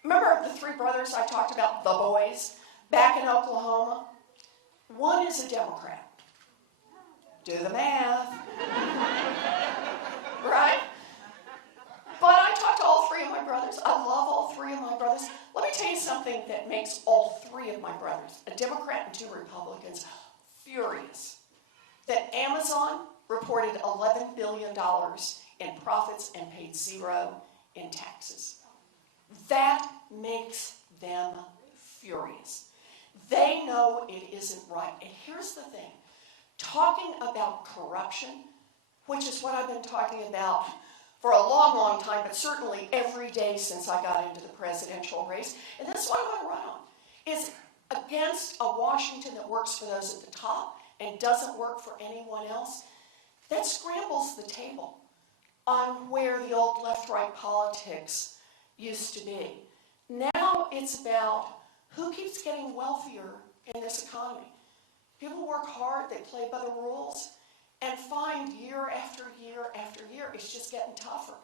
remember the three brothers I talked about, the boys, back in Oklahoma? One is a Democrat. Do the math. Right? But I talked to all three of my brothers. I love all three of my brothers. Let me tell you something that makes all three of my brothers, a Democrat and two Republicans, furious. That Amazon reported $11 billion in profits and paid zero in taxes. That makes them furious. They know it isn't right. And here's the thing. Talking about corruption, which is what I've been talking about for a long, long time, but certainly every day since I got into the presidential race, and this is what I want to run on, is against a Washington that works for those at the top and doesn't work for anyone else. That scrambles the table on where the old left-right politics used to be. Now it's about who keeps getting wealthier in this economy. People work hard, they play by the rules, and find year after year after year, it's just getting tougher.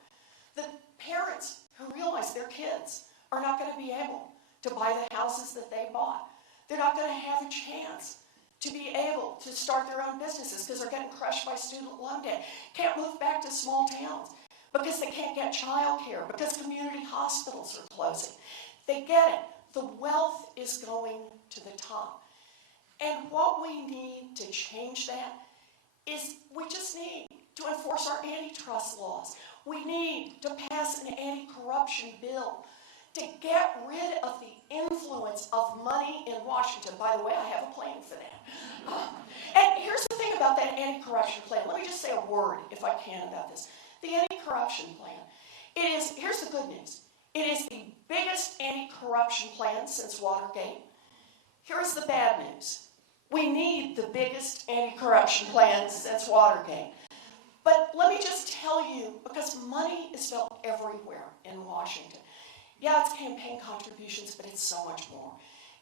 The parents who realize their kids are not going to be able to buy the houses that they bought. They're not going to have a chance to be able to start their own businesses because they're getting crushed by student loan debt. Can't move back to small towns because they can't get childcare, because community hospitals are closing. They get it. The wealth is going to the top. And what we need to change that is we just need to enforce our antitrust laws. We need to pass an anti-corruption bill to get rid of the influence of money in Washington. By the way, I have a plan for that. And here's the thing about that anti-corruption plan. Let me just say a word, if I can, about this. The anti-corruption plan, here's the good news. It is the biggest anti-corruption plan since Watergate. Here's the bad news. We need the biggest anti-corruption plan since Watergate. But let me just tell you, because money is felt everywhere in Washington. Yeah, it's campaign contributions, but it's so much more.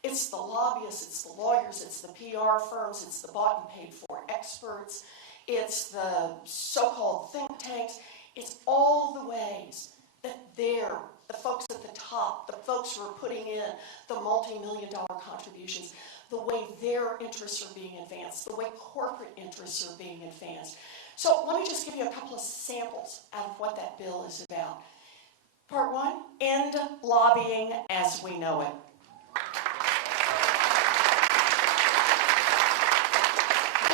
It's the lobbyists, it's the lawyers, it's the PR firms, it's the bought and paid for experts, it's the so-called think tanks, it's all the ways that they're, the folks at the top, the folks who are putting in the multi-million-dollar contributions, the way their interests are being advanced, the way corporate interests are being advanced. So let me just give you a couple of samples out of what that bill is about. Part one, end lobbying as we know it.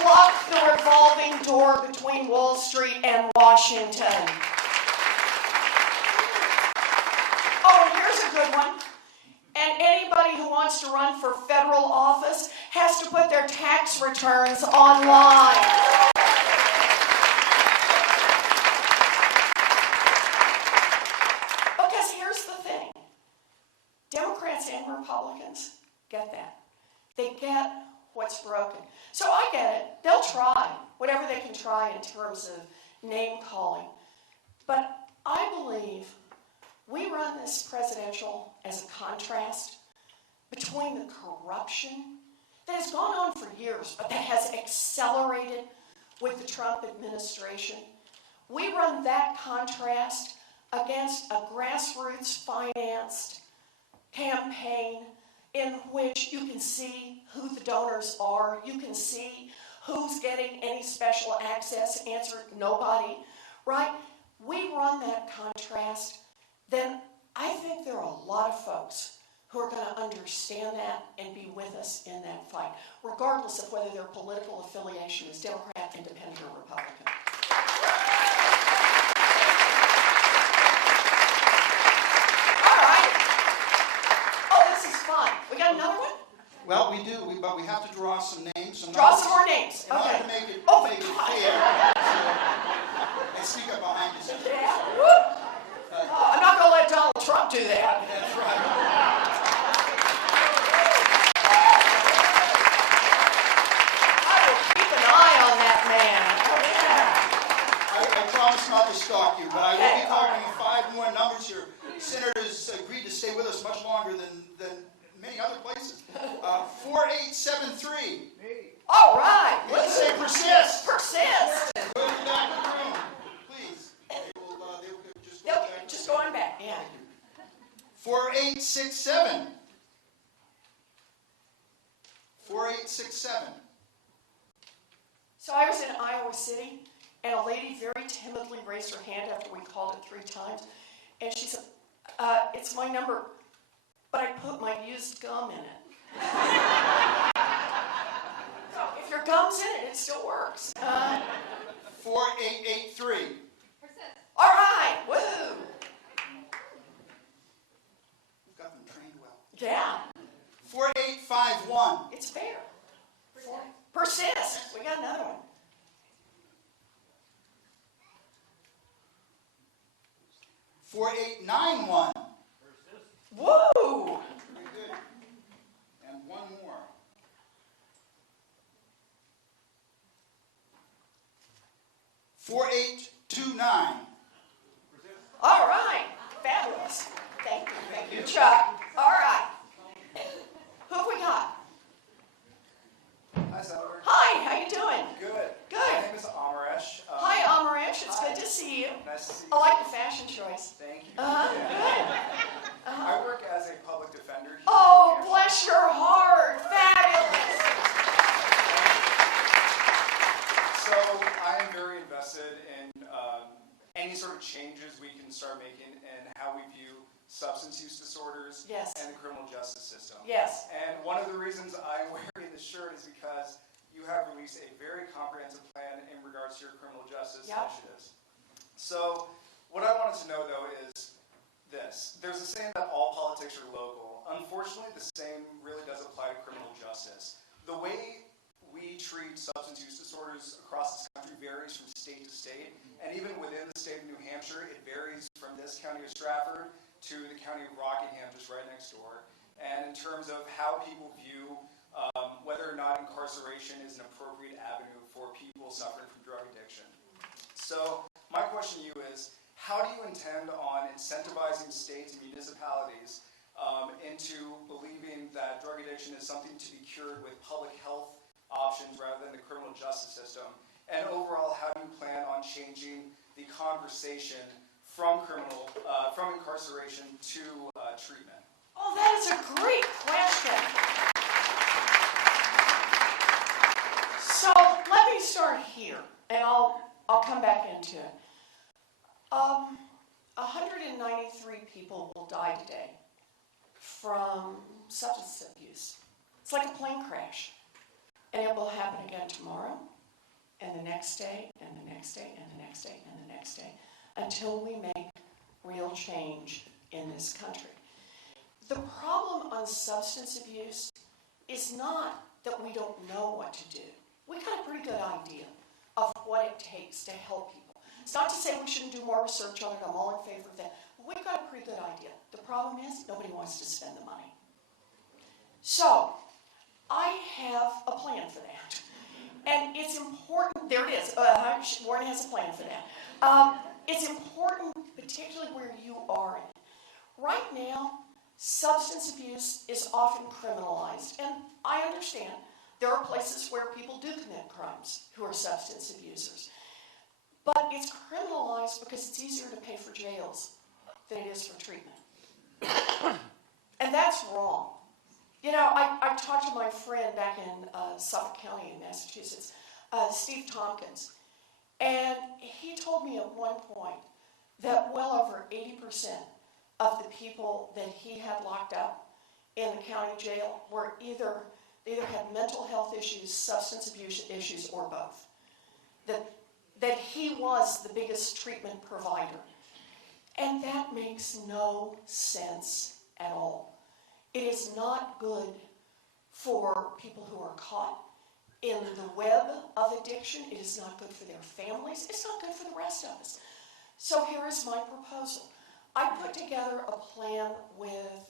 Block the revolving door between Wall Street and Washington. Oh, and here's a good one. And anybody who wants to run for federal office has to put their tax returns online. Because here's the thing. Democrats and Republicans get that. They get what's broken. So I get it. They'll try whatever they can try in terms of name calling. But I believe we run this presidential as a contrast between the corruption that has gone on for years, but that has accelerated with the Trump administration. We run that contrast against a grassroots financed campaign in which you can see who the donors are, you can see who's getting any special access, answer nobody, right? We run that contrast, then I think there are a lot of folks who are going to understand that and be with us in that fight, regardless of whether their political affiliation is Democrat, Independent, or Republican. All right. Oh, this is fun. We got another one? Well, we do, but we have to draw some names. Draw some more names. In Okay. order to make it fair, and sneak up behind us. Yeah. Woo. I'm not going to let Donald Trump do that. That's right. I will keep an eye on that man. Oh, yeah. I promise not to stalk you, but I will be talking 5 more numbers here. Senators agreed to stay with us much longer than many other places. 4873. All right. Let's say persist. Persist. Go to the back of the room. 4867. 4867. So I was in Iowa City, and a lady very timidly raised her hand after we called it 3 times, and she said, it's my number, but I put my used gum in it. So if your gum's in it, it still works. 4883. All right, woohoo! We've got them trained well. Yeah, 4851. it's fair. Persist. We got another one. 4891. Woo! Very good. And one more. 4829. All right, fabulous. Thank you, Chuck. All right. Who have we got? Hi, Senator. Hi, how you doing? Good. Good. My name is Amaresh. Hi, Amaresh. It's hi. good to see you. Nice to see you. I like the fashion choice. Thank you. Good. I work as a public defender. Here Oh, in New Hampshire. bless your heart. Fabulous. So I am very invested in any sort of changes we can start making in how we view substance use disorders Yes. and the criminal justice system. Yes. And one of the reasons I'm wearing this shirt is because you have released a very comprehensive plan in regards to your criminal justice Yep. initiatives. So what I wanted to know, though, is this. There's a saying that all politics are local. Unfortunately, the same really does apply to criminal justice. The way we treat substance use disorders across this country varies from state to state, and even within the state of New Hampshire, it varies from this county of Stratford to the county of Rockingham, just right next door. And in terms of how people view whether or not incarceration is an appropriate avenue for people suffering from drug addiction. So my question to you is, how do you intend on incentivizing states and municipalities into believing that drug addiction is something to be cured with public health options rather than the criminal justice system? And overall, how do you plan on changing the conversation from incarceration to treatment? Oh, that is a great question. So let me start here, and I'll come back into it. 193 people will die today from substance abuse. It's like a plane crash. And it will happen again tomorrow, and the next day, and the next day, and the next day, and the next day, until we make real change in this country. The problem on substance abuse is not that we don't know what to do. We got a pretty good idea of what it takes to help people. It's not to say we shouldn't do more research on it. I'm all in favor of that. But we've got a pretty good idea. The problem is nobody wants to spend the money. So I have a plan for that. And it's important, there it is, Warren has a plan for that. It's important, particularly where you are in it. Right now, substance abuse is often criminalized. And I understand there are places where people do commit crimes who are substance abusers. But it's criminalized because it's easier to pay for jails than it is for treatment. And that's wrong. You know, I talked to my friend back in Suffolk County in Massachusetts, Steve Tompkins, and he told me at one point that well over 80% of the people that he had locked up in the county jail were either had mental health issues, substance abuse issues, or both. That he was the biggest treatment provider. And that makes no sense at all. It is not good for people who are caught in the web of addiction. It is not good for their families. It's not good for the rest of us. So here is my proposal. I put together a plan with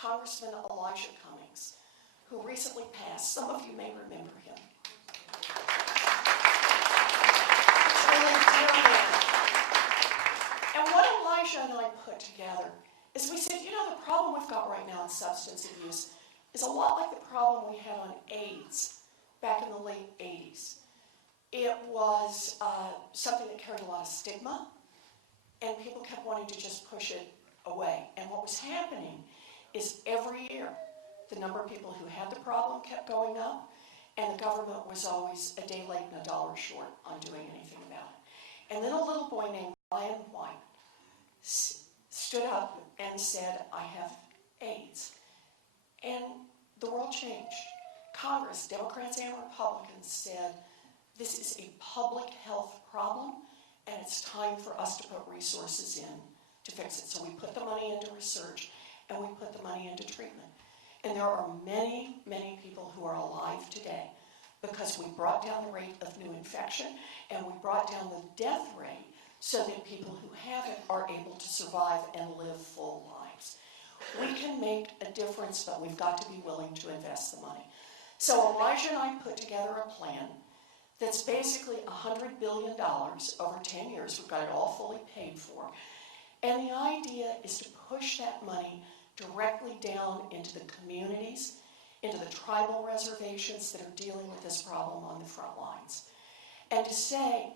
Congressman Elijah Cummings, who recently passed. Some of you may remember him. He's really a dear man. And what Elijah and I put together is we said, you know, the problem we've got right now in substance abuse is a lot like the problem we had on AIDS back in the late 80s. It was something that carried a lot of stigma, and people kept wanting to just push it away. And what was happening is every year, the number of people who had the problem kept going up, and the government was always a day late and a dollar short on doing anything about it. And then a little boy named Brian White stood up and said, I have AIDS. And the world changed. Congress, Democrats and Republicans, said, this is a public health problem, and it's time for us to put resources in to fix it. So we put the money into research, and we put the money into treatment. And there are many, many people who are alive today because we brought down the rate of new infection, and we brought down the death rate so that people who have it are able to survive and live full lives. We can make a difference, but we've got to be willing to invest the money. So Elijah and I put together a plan that's basically $100 billion over 10 years. We've got it all fully paid for. And the idea is to push that money directly down into the communities, into the tribal reservations that are dealing with this problem on the front lines. And to say,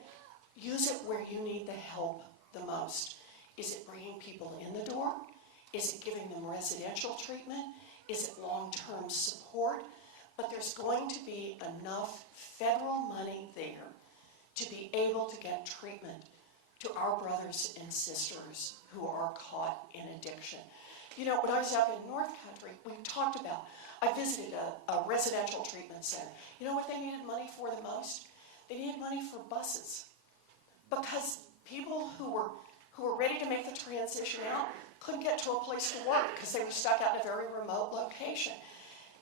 use it where you need the help the most. Is it bringing people in the door? Is it giving them residential treatment? Is it long-term support? But there's going to be enough federal money there to be able to get treatment to our brothers and sisters who are caught in addiction. You know, when I was out in North Country, we talked about, I visited a residential treatment center. You know what they needed money for the most? They needed money for buses. Because people who were ready to make the transition out couldn't get to a place to work because they were stuck out in a very remote location.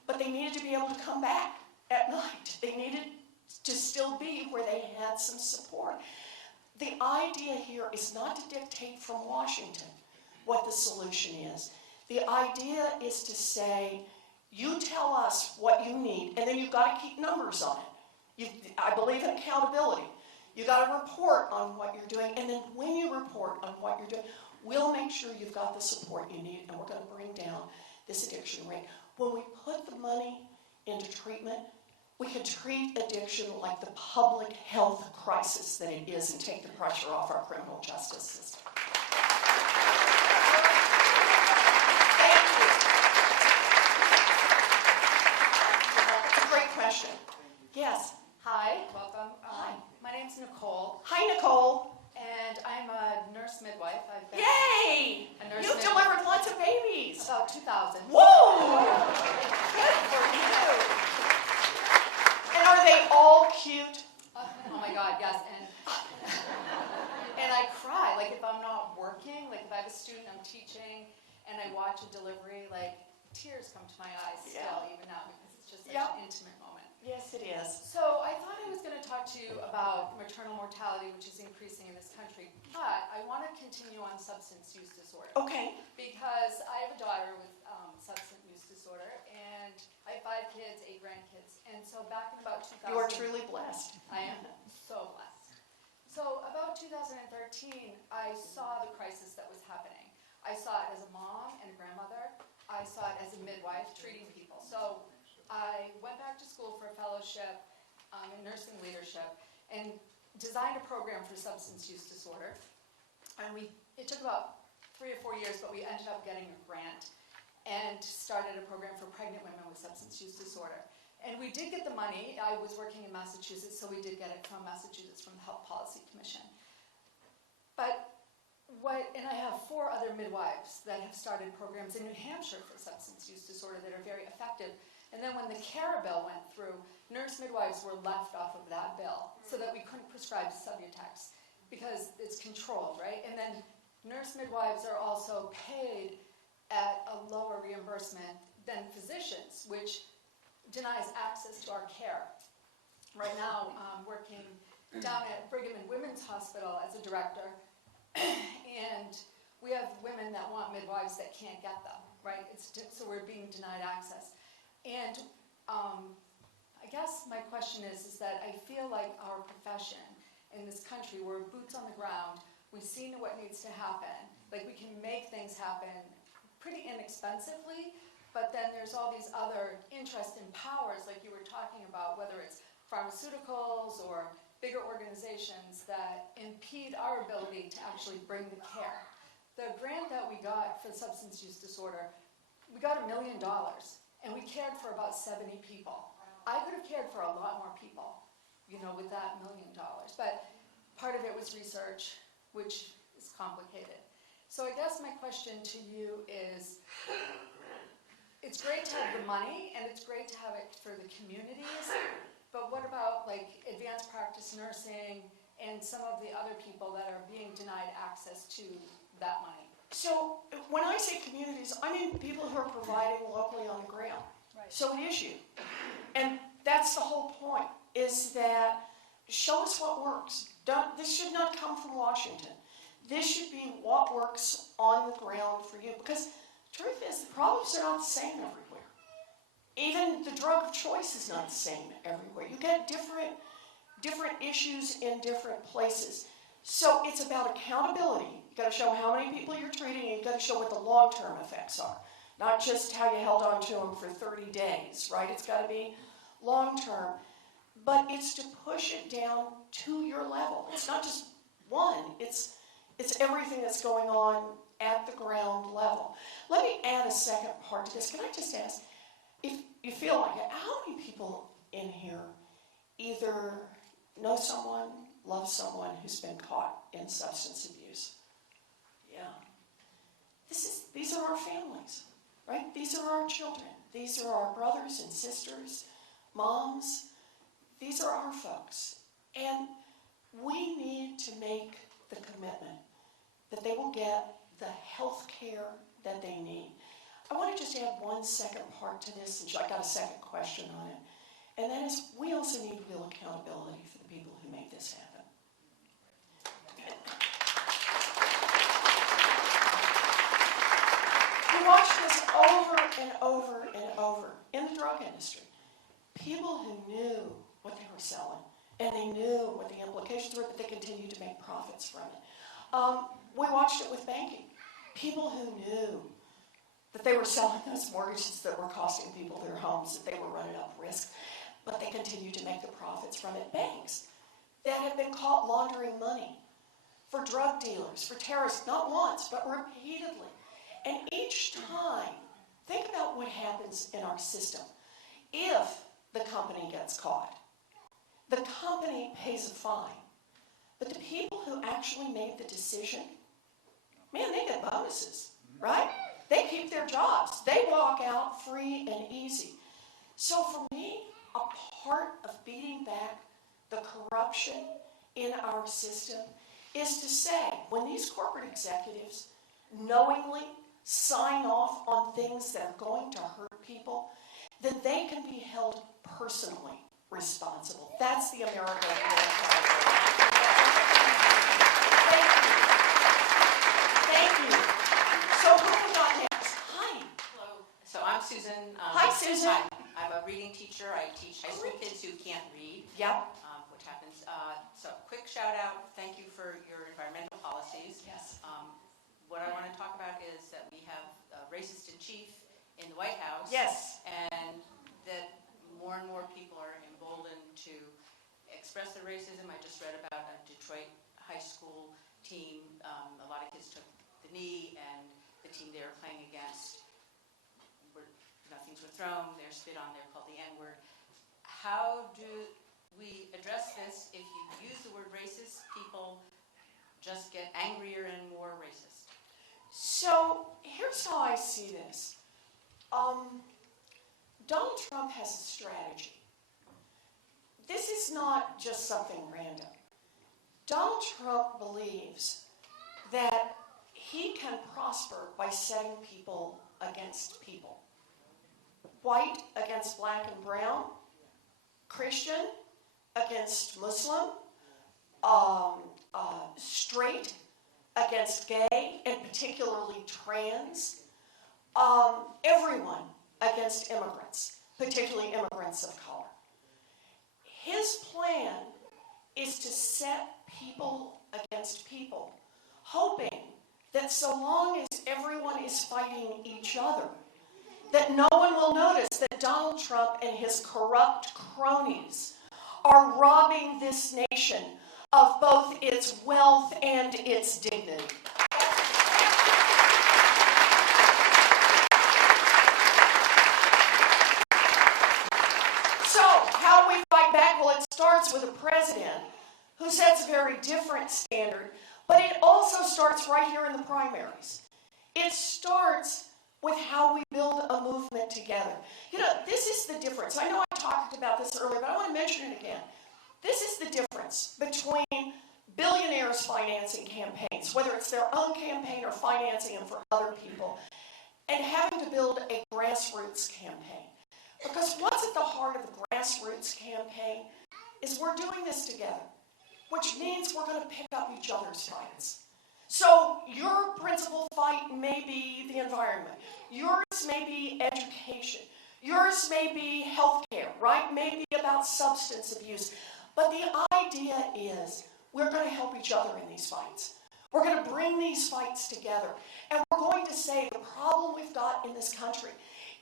But they needed to be able to come back at night. They needed to still be where they had some support. The idea here is not to dictate from Washington what the solution is. The idea is to say, you tell us what you need, and then you've got to keep numbers on it. I believe in accountability. You've got to report on what you're doing, and then when you report on what you're doing, we'll make sure you've got the support you need, and we're going to bring down this addiction rate. When we put the money into treatment, we can treat addiction like the public health crisis that it is and take the pressure off our criminal justice system. Thank you. That's a great question. Yes. Hi, welcome. Hi. My name's Nicole. Hi, Nicole. And I'm a nurse midwife. I've been Yay! a nurse You've midwife. delivered lots of babies. About 2,000. Whoa! Good for you. And are they all cute? Oh my God, yes. And I cry, like if I'm not working, like if I have a student I'm teaching and I watch a delivery, like tears come to my eyes still, even now, because it's just such an intimate moment. Yes, it is. So I thought I was going to talk to you about maternal mortality, which is increasing in this country, but I want to continue on substance use disorder. Okay. Because I have a daughter with substance use disorder, and I have 5 kids, 8 grandkids, and so back in about 2000... You are truly blessed. I am so blessed. So about 2013, I saw the crisis that was happening. I saw it as a mom and a grandmother. I saw it as a midwife treating people. So I went back to school for a fellowship in nursing leadership and designed a program for substance use disorder. And it took about 3 or 4 years, but we ended up getting a grant and started a program for pregnant women with substance use disorder. And we did get the money. I was working in Massachusetts, so we did get it from Massachusetts, from the Health Policy Commission. And I have 4 other midwives that have started programs in New Hampshire for substance use disorder that are very effective. And then when the CARE bill went through, nurse midwives were left off of that bill so that we couldn't prescribe Subutex because it's controlled, right? And then nurse midwives are also paid at a lower reimbursement than physicians, which denies access to our care. Right now, I'm working down at Brigham and Women's Hospital as a director, and we have women that want midwives that can't get them, right? So we're being denied access. And I guess my question is that I feel like our profession in this country, we're boots on the ground, we see what needs to happen, like we can make things happen pretty inexpensively, but then there's all these other interests and powers, like you were talking about, whether it's pharmaceuticals or bigger organizations that impede our ability to actually bring the care. The grant that we got for substance use disorder, we got $1 million, and we cared for about 70 people. I could have cared for a lot more people, you know, with that $1 million. But part of it was research, which is complicated. So I guess my question to you is, it's great to have the money, and it's great to have it for the communities, but what about like advanced practice nursing and some of the other people that are being denied access to that money? So when I say communities, I mean people who are providing locally on the ground. Right. So an issue. And that's the whole point, is that show us what works. This should not come from Washington. This should be what works on the ground for you. Because the truth is, the problems are not the same everywhere. Even the drug of choice is not the same everywhere. You get different issues in different places. So it's about accountability. You've got to show how many people you're treating, and you've got to show what the long-term effects are. Not just how you held on to them for 30 days, right? It's got to be long-term. But it's to push it down to your level. It's not just one. It's everything that's going on at the ground level. Let me add a second part to this. Can I just ask, if you feel like it, how many people in here either know someone, love someone who's been caught in substance abuse? Yeah. These are our families, right? These are our children. These are our brothers and sisters, moms. These are our folks. And we need to make the commitment that they will get the health care that they need. I want to just add one second part to this, and I got a second question on it. And that is, we also need real accountability for the people who make this happen. We watch this over and over and over in the drug industry. People who knew what they were selling, and they knew what the implications were, but they continued to make profits from it. We watched it with banking. People who knew that they were selling those mortgages that were costing people their homes, that they were running up risk, but they continued to make the profits from it. Banks that have been caught laundering money for drug dealers, for terrorists, not once, but repeatedly. And each time, think about what happens in our system. If the company gets caught, the company pays a fine. But the people who actually made the decision, man, they get bonuses, right? They keep their jobs. They walk out free and easy. So for me, a part of beating back the corruption in our system is to say, when these corporate executives knowingly sign off on things that are going to hurt people, then they can be held personally responsible. That's the America of Thank you. So who we got next? Hi. Hello. So I'm Susan. Hi, Susan. I'm a reading teacher. I teach high school kids who can't read. Yep. Which happens. So quick shout out. Thank you for your environmental policies. Yes. What I want to talk about is that we have a racist in chief in the White House. Yes. And that more and more people are emboldened to express their racism. I just read about a Detroit high school team. A lot of kids took the knee, and the team they were playing against, nothings were thrown, they're spit on, they're called the N-word. How do we address this? If you use the word racist, people just get angrier and more racist. So here's how I see this. Donald Trump has a strategy. This is not just something random. Donald Trump believes that he can prosper by setting people against people. White against black and brown, Christian against Muslim, straight against gay, and particularly trans, everyone against immigrants, particularly immigrants of color. His plan is to set people against people, hoping that so long as everyone is fighting each other, that no one will notice that Donald Trump and his corrupt cronies are robbing this nation of both its wealth and its dignity. how do we fight back? Well, it starts with a president who sets a very different standard, but it also starts right here in the primaries. It starts with how we build a movement together. You know, this is the difference. I know I talked about this earlier, but I want to mention it again. This is the difference between billionaires financing campaigns, whether it's their own campaign or financing them for other people, and having to build a grassroots campaign. Because what's at the heart of the grassroots campaign is we're doing this together, which means we're going to pick up each other's fights. So your principal fight may be the environment. Yours may be education. Yours may be healthcare, right? Maybe about substance abuse. But the idea is we're going to help each other in these fights. We're going to bring these fights together. And we're going to say the problem we've got in this country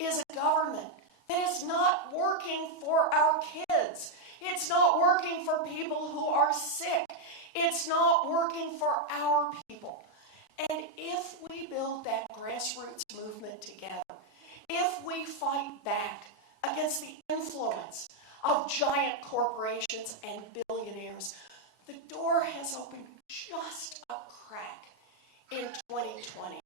is a government that is not working for our kids. It's not working for people who are sick. It's not working for our people. And if we build that grassroots movement together, if we fight back against the influence of giant corporations and billionaires, the door has opened just a crack in 2020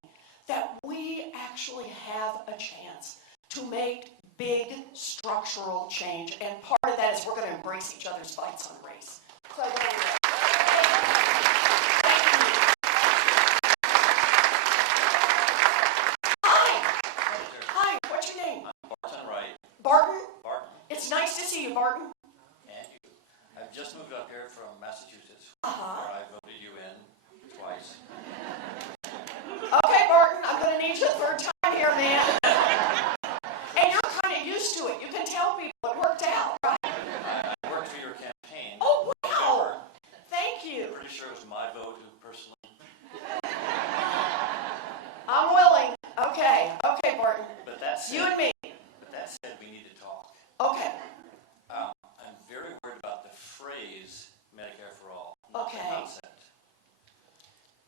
that we actually have a chance to make big structural change. And part of that is we're going to embrace each other's fights on race. So there you go. Hi, what's your name? Barton Wright. Barton? Barton. It's nice to see you, Barton. And you. I've just moved up here from Massachusetts, Uh-huh. where I voted you in twice. Okay, Barton, I'm going to need you a third time here, man. And you're kind of used to it. You can tell people it worked out, right? I worked for your campaign. Oh, wow. Thank you. I'm pretty sure it was my vote who personally. I'm willing. Okay, Barton. But that said, You and me. But that said, we need to talk. Okay. I'm very worried about the phrase Medicare for all. Okay. The concept.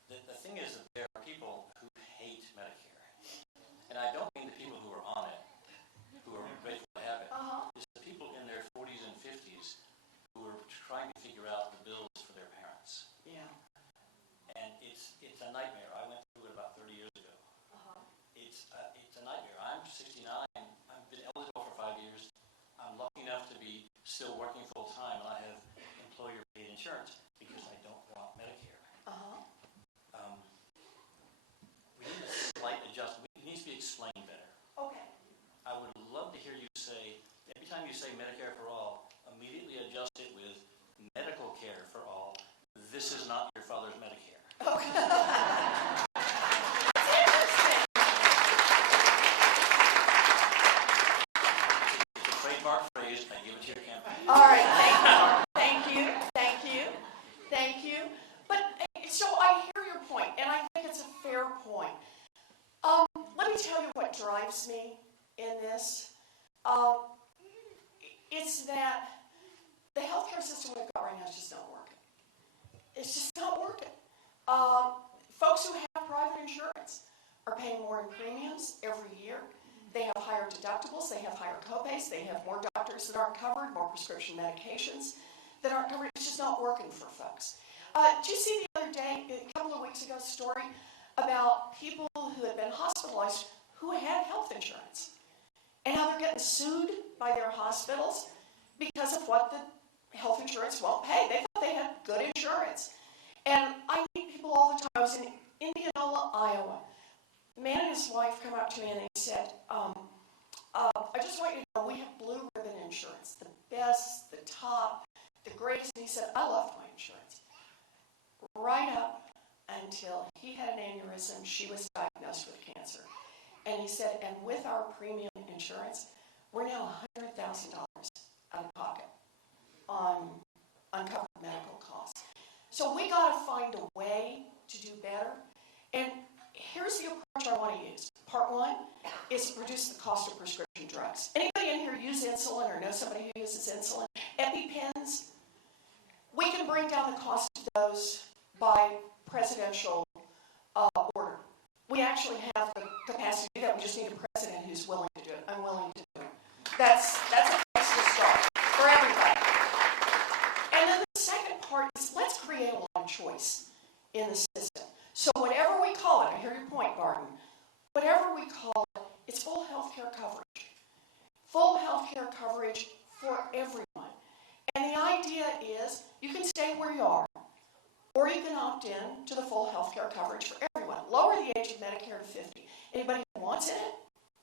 The thing is that there are people who hate Medicare. And I don't mean the people who are on it, who are grateful to have it. It's the people in their 40s and 50s who are trying to figure out the bills for their parents. Yeah. And it's a nightmare. I went through it about 30 years ago. It's a nightmare. I'm 69. I've been eligible for 5 years. I'm lucky enough to be still working full time, and I have employer-paid insurance because I don't want Medicare. We need a slight adjustment. It needs to be explained better. Okay. I would love to hear you say, every time you say Medicare for all, immediately adjust it with medical care for all. This is not your father's Medicare. Okay. It's a trademark phrase. I give it to your campaign. All right, thank you. But so I hear your point, and I think it's a fair point. Let me tell you what drives me in this. It's that the healthcare system we've got right now is just not working. It's just not working. Folks who have private insurance are paying more in premiums every year. They have higher deductibles, they have higher copays, they have more doctors that aren't covered, more prescription medications that aren't covered. It's just not working for folks. Did you see the other day, a couple of weeks ago, a story about people who had been hospitalized who had health insurance and how they're getting sued by their hospitals because of what the health insurance won't pay? They thought they had good insurance. And I meet people all the time. I was in Indianola, Iowa. A man and his wife come up to me and they said, I just want you to know we have blue ribbon insurance, the best, the top, the greatest. And he said, I loved my insurance. Right up until he had an aneurysm, she was diagnosed with cancer. And he said, and with our premium insurance, we're now $100,000 out of pocket on uncovered medical costs. So we got to find a way to do better. And here's the approach I want to use. Part one is reduce the cost of prescription drugs. Anybody in here use insulin or know somebody who uses insulin? EpiPens? We can bring down the cost of those by presidential order. We actually have the capacity to do that. We just need a president who's willing to do it. I'm willing to do it. That's a place to start for everyone. in the system. So whatever we call it, I hear your point, Barton, whatever we call it, it's full health care coverage. Full health care coverage for everyone. And the idea is you can stay where you are, or you can opt in to the full health care coverage for everyone. Lower the age of Medicare to 50. Anybody who wants it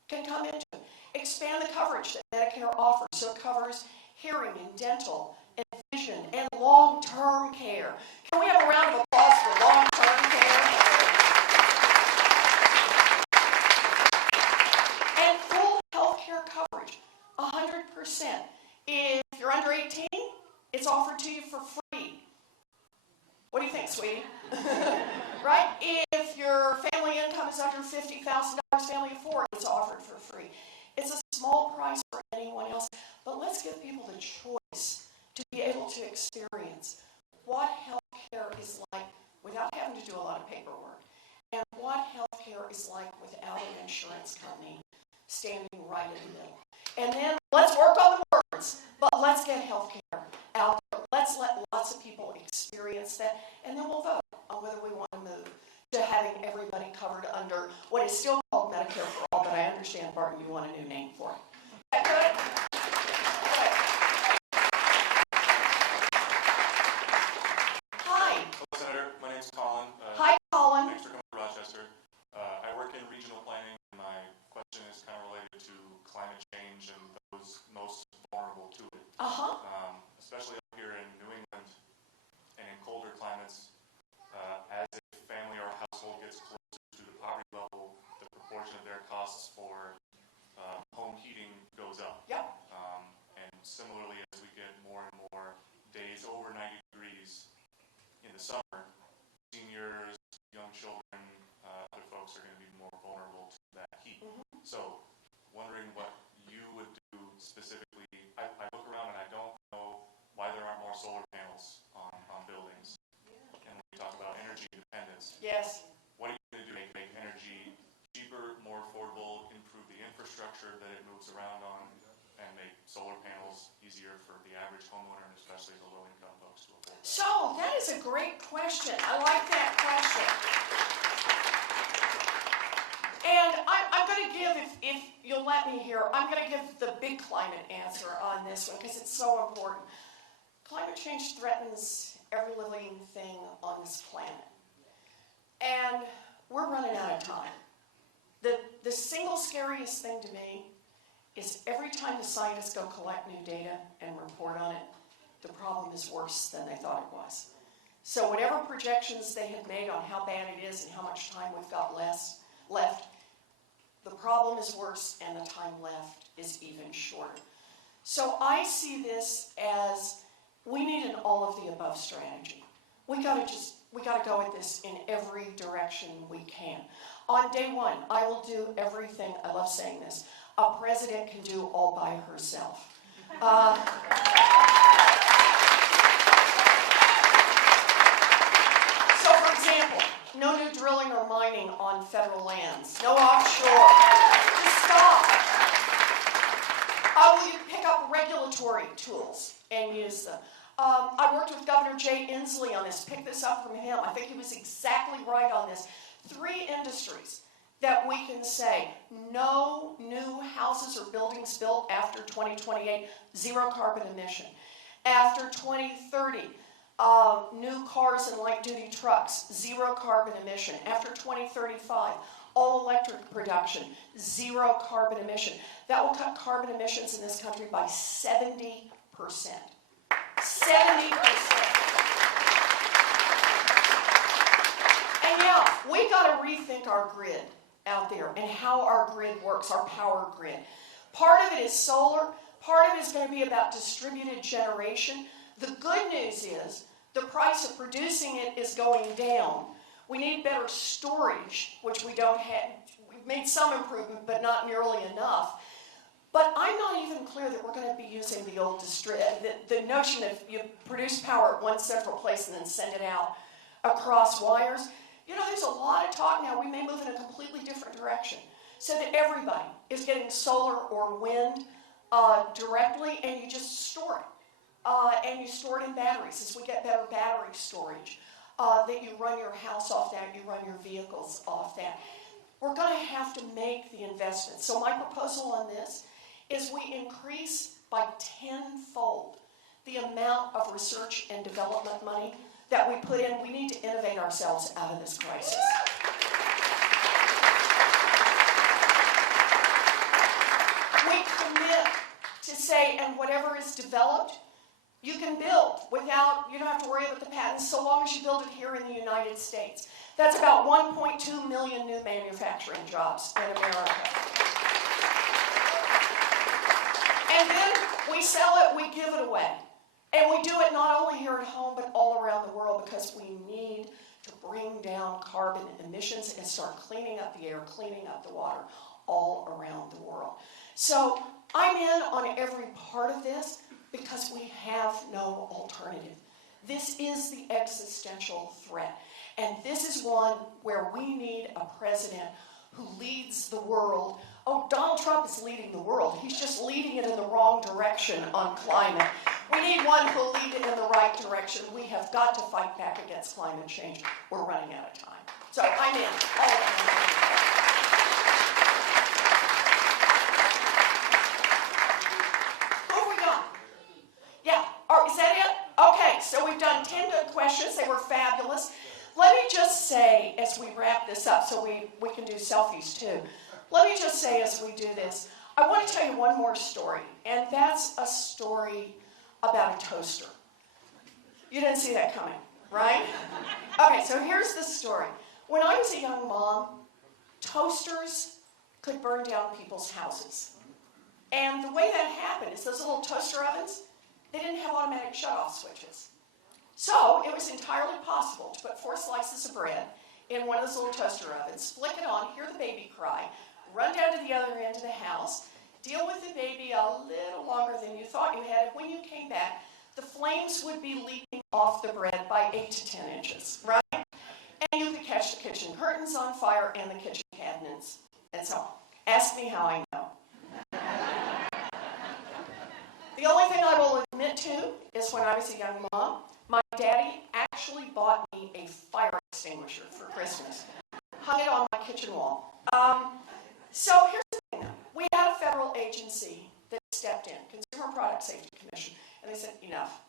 can come into it. Expand the coverage that Medicare offers so it covers hearing and dental and vision and long-term care. Can we have a round of applause for long-term care? And full health care coverage, 100%. If you're under 18, it's offered to you for free. What do you think, sweetie? Right? If your family income is under $50,000, family of four, it's offered for free. It's a small price for anyone else, but let's give people the choice to be able to experience what health care is like without having to do a lot of paperwork, and what health care is like without an insurance company standing right in the middle. And then let's work on the words, but let's get health care out there. Let's let lots of people experience that, and then we'll vote on whether we want to move to having everybody covered under what is still called Medicare for All, but I understand, Barton, you want a new name for it. Is that good? Good. Hi. Hello, Senator. My name's Colin. Hi, Colin. Thanks for coming to Rochester. I work in regional planning, and my question is kind of related to climate change and those most vulnerable to it. Especially up here in New England and in colder climates, as a family or a household gets closer to the poverty level, the proportion of their costs for home heating goes up. Yep. And similarly, as we get more and more days over 90 degrees in the summer, seniors, young children, other folks are going to be more vulnerable to that heat. So, wondering what you would do specifically. I look around and I don't know why there aren't more solar panels on buildings. And when we talk about energy independence, yes. What are you going to do to make energy cheaper, more affordable, improve the infrastructure that it moves around on, and make solar panels easier for the average homeowner, and especially the low-income folks to afford? So, that is a great question. I like that question. And I'm going to give, if you'll let me here, I'm going to give the big climate answer on this one because it's so important. Climate change threatens every living thing on this planet. And we're running out of time. The single scariest thing to me is every time the scientists go collect new data and report on it, the problem is worse than they thought it was. So whatever projections they had made on how bad it is and how much time we've got left, the problem is worse and the time left is even shorter. So I see this as we need an all of the above strategy. We got to go at this in every direction we can. On day one, I will do everything, I love saying this, a president can do all by herself. So for example, no new drilling or mining on federal lands, no offshore. Just stop. I will pick up regulatory tools and use them. I worked with Governor Jay Inslee on this, picked this up from him. I think he was exactly right on this. 3 industries that we can say, no new houses or buildings built after 2028, 0 carbon emission. After 2030, new cars and light-duty trucks, 0 carbon emission. After 2035, all-electric production, 0 carbon emission. That will cut carbon emissions in this country by 70%. 70%. And yeah, we got to rethink our grid out there and how our grid works, our power grid. Part of it is solar. Part of it is going to be about distributed generation. The good news is the price of producing it is going down. We need better storage, which we don't have. We've made some improvement, but not nearly enough. But I'm not even clear that we're going to be using the old the notion of you produce power at one central place and then send it out across wires. You know, there's a lot of talk now. We may move in a completely different direction so that everybody is getting solar or wind directly, and you just store it. And you store it in batteries as we get better battery storage. that you run your house off that, you run your vehicles off that. We're going to have to make the investment. So my proposal on this is we increase by tenfold the amount of research and development money that we put in. We need to innovate ourselves out of this crisis. We commit to say, and whatever is developed, you can build without, you don't have to worry about the patents so long as you build it here in the United States. That's about 1.2 million new manufacturing jobs in America. And then we sell it, we give it away. And we do it not only here at home, but all around the world, because we need to bring down carbon emissions and start cleaning up the air, cleaning up the water all around the world. So I'm in on every part of this because we have no alternative. This is the existential threat. And this is one where we need a president who leads the world. Oh, Donald Trump is leading the world. He's just leading it in the wrong direction on climate. We need one who will lead it in the right direction. We have got to fight back against climate change. We're running out of time. So I'm in. Who have we got? Yeah. Oh, is that it? Okay, so we've done 10 good questions. They were fabulous. Let me just say, as we wrap this up, so we can do selfies too. Let me just say as we do this, I want to tell you one more story, and that's a story about a toaster. You didn't see that coming, right? Okay, so here's the story. When I was a young mom, toasters could burn down people's houses. And the way that happened is those little toaster ovens, they didn't have automatic shut-off switches. So it was entirely possible to put 4 slices of bread in one of those little toaster ovens, flick it on, hear the baby cry, run down to the other end of the house, deal with the baby a little longer than you thought you had. When you came back, the flames would be leaping off the bread by 8 to 10 inches, right? And you could catch the kitchen curtains on fire and the kitchen cabinets and so on. Ask me how I know. The only thing I will admit to is when I was a young mom, my daddy actually bought me a fire extinguisher for Christmas. Hung it on my kitchen wall. So here's the thing. We had a federal agency that stepped in, Consumer Product Safety Commission, and they said, enough.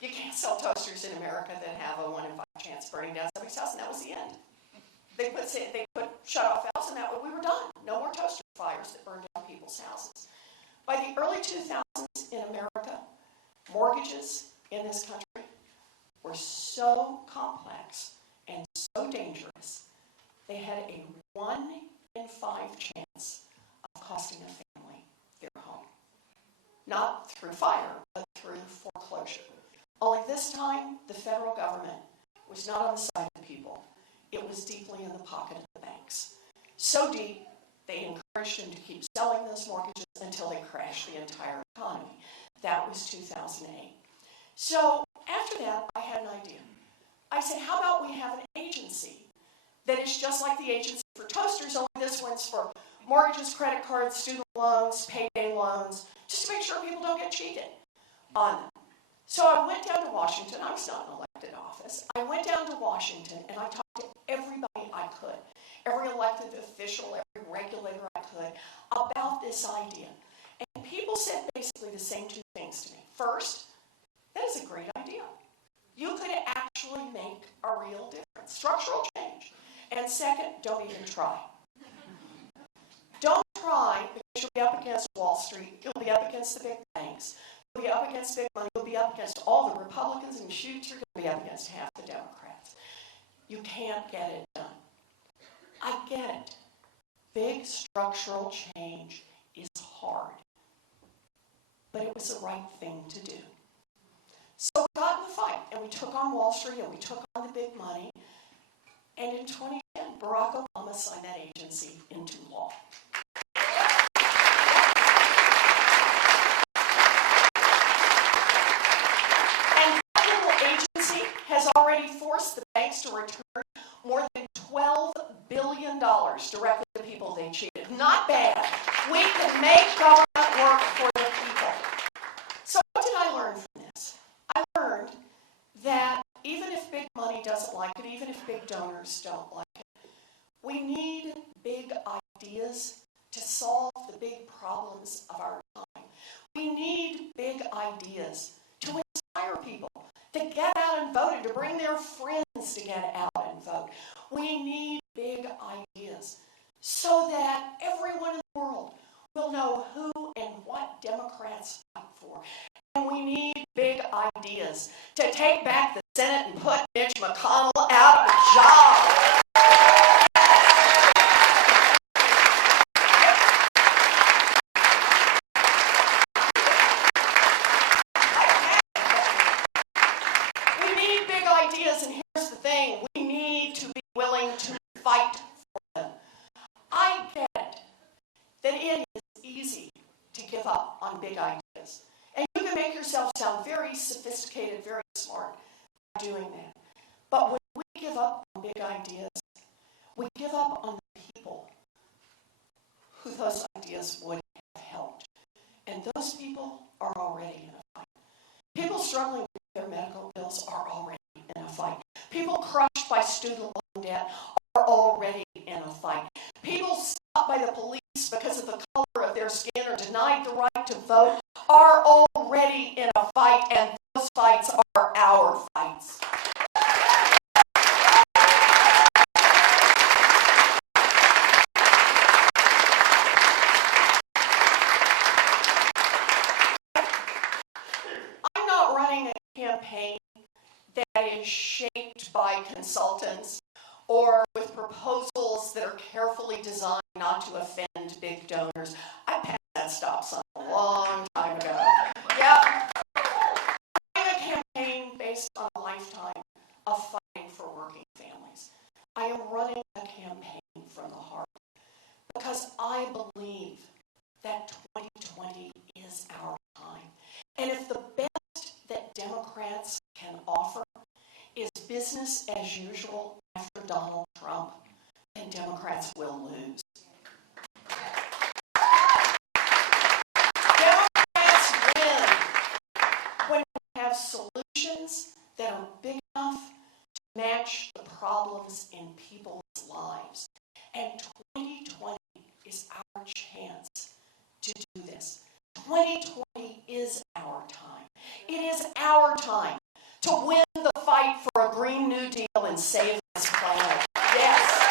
You can't sell toasters in America that have a 1 in 5 chance of burning down somebody's house, and that was the end. They put shut-off valves, and that we were done. No more toaster fires that burned down people's houses. By the early 2000s in America, mortgages in this country were so complex and so dangerous, they had a 1 in 5 chance of costing a family their home. Not through fire, but through foreclosure. Only this time, the federal government was not on the side of the people. It was deeply in the pocket of the banks. So deep, they encouraged them to keep selling those mortgages until they crashed the entire economy. That was 2008. So after that, I had an idea. I said, how about we have an agency that is just like the agency for toasters, only this one's for mortgages, credit cards, student loans, payday loans, just to make sure people don't get cheated on them. So I went down to Washington. I was not in elected office. I went down to Washington and I talked to everybody I could, every elected official, every regulator I could, about this idea. And people said basically the same 2 things to me. First, that is a great idea. You could actually make a real difference, structural change. And second, don't even try. Don't try because you'll be up against Wall Street, you'll be up against the big banks, you'll be up against big money, you'll be up against all the Republicans, and shoot, you're going to be up against half the Democrats. You can't get it done. I get it. Big structural change is hard. But it was the right thing to do. So we got in the fight, and we took on Wall Street, and we took on the big money. And in 2010, Barack Obama signed that agency into law. And that little agency has already forced the banks to return more than $12 billion directly to people they cheated. Not bad. We can make government work for the people. So what did I learn from this? I learned that even if big money We need big ideas to solve the big problems of our time. We need big ideas to inspire people to get out and vote and to bring their friends to get out and vote. We need big ideas so that everyone in the world will know who and what Democrats fight for. And we need big ideas to take back the Senate and put Mitch McConnell out of a job. We need big ideas, and here's the thing, we need to be willing to fight for them. I get that it is easy to give up on big ideas. And you can make yourself sound very sophisticated, very smart by doing that. But when we give up on big ideas, we give up on the people who those ideas would have helped. And those people are already in a fight. People struggling with their medical bills are already in a fight. People crushed by student loan debt are already in a fight. People stopped by the police because of the color of their skin or denied the right to vote are already in a fight, and those fights are our fights. I'm not running a campaign that is shaped by consultants or with proposals that are carefully designed not to offend big donors. I passed that stop sign a long time ago. Yeah. I'm a campaign based on a lifetime of fighting for working families. I am running a campaign from the heart because I believe that 2020 is our time. And if the best that Democrats can offer is business as usual after Donald Trump, then Democrats will lose. Democrats win when we have solutions that are big enough to match the problems in people's lives. And 2020 is our chance to do this. 2020 is our time. It is our time to win the fight for a Green New Deal and save this planet. Yes.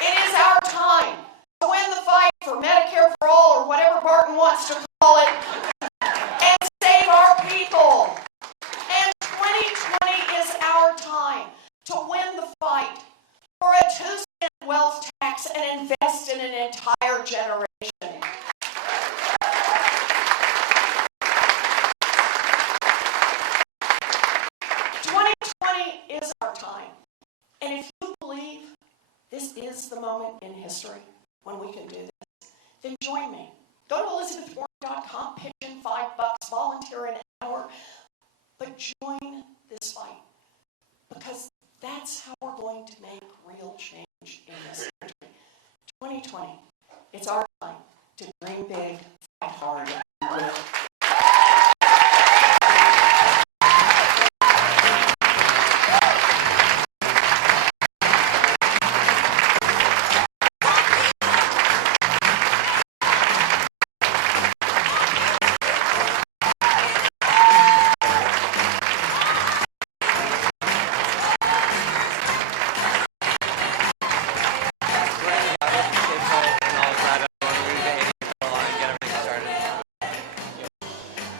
It is our time to win the fight for Medicare for all, or whatever Barton wants to call it, and save our people. And 2020 is our time to win the fight for a 2-cent wealth tax and invest in an entire generation. 2020 is our time. And if you believe this is the moment in history when we can do this, then join me. Go to elizabethwarren.com, pitch in $5, volunteer an hour, but join this fight, because that's how we're going to make real change in this country. 2020, it's our time to dream big, fight hard, and win.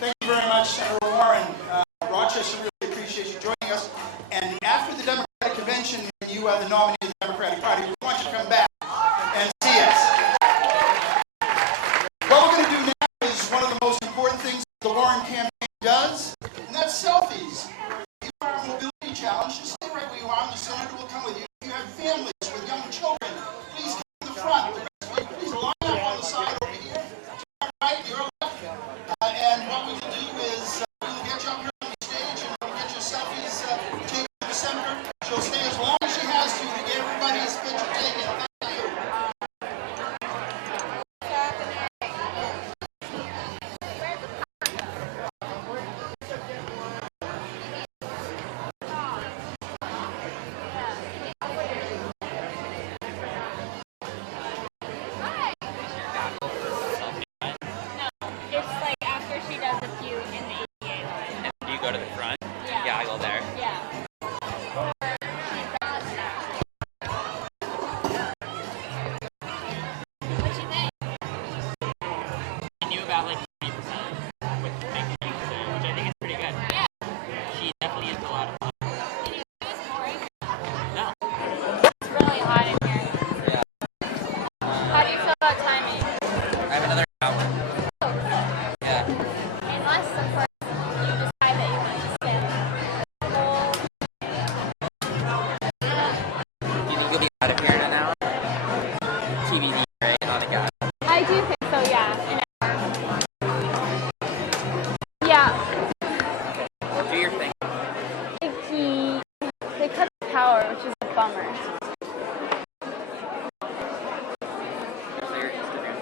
Thank you very much, Senator Warren. Rochester really appreciates you joining us. And after the Democratic Convention, when you are the nominee of the Democratic Party, we want you to come back and see us. What we're going to do now is one of the most important things the Warren campaign does, and that's selfies. If you are a mobility challenge, just stay right where you are, and the senator will come with you. If you have families with young children, please come to the front. The rest of you, please line up on the side over here, to your right, your left. And what we will do is we will get you up here on the stage and we'll get your selfies taken with the senator. She'll stay as long as she has to get Yeah, I go there. Yeah. What you think? I knew about like 20% with making things there, which I think is pretty good. Yeah. She definitely is a lot of fun. Did you do this boring? No. It's really hot in here. Yeah. How do you feel about timing? I have another hour. Yeah. Unless, of course, you decide that you want to sit. Do you think you'll be out of here in an hour? TBD, right? Not a guy. I do think so, yeah. An hour. Yeah. Do your thing. They cut the power, which is a bummer. Clear Instagram.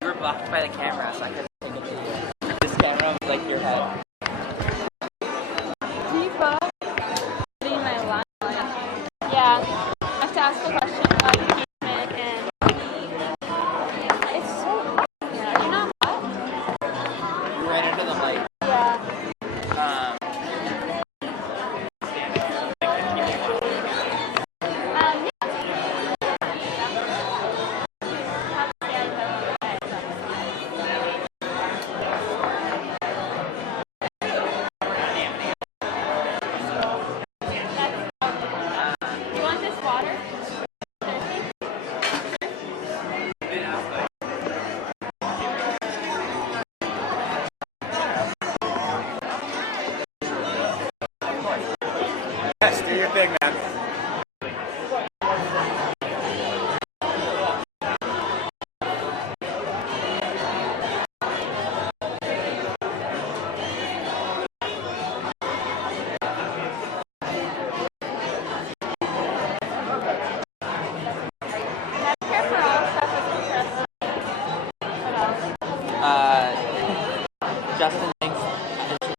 You were blocked by the camera, so I couldn't take a video. This camera was like your head. People putting my line. Yeah. I have to ask a question about engagement and it's so hot here. Are you not hot? You're right under the light. Yeah. You want this water? Yes, do your thing, man. Medicare for all stuff is interesting. What else? Justin thinks,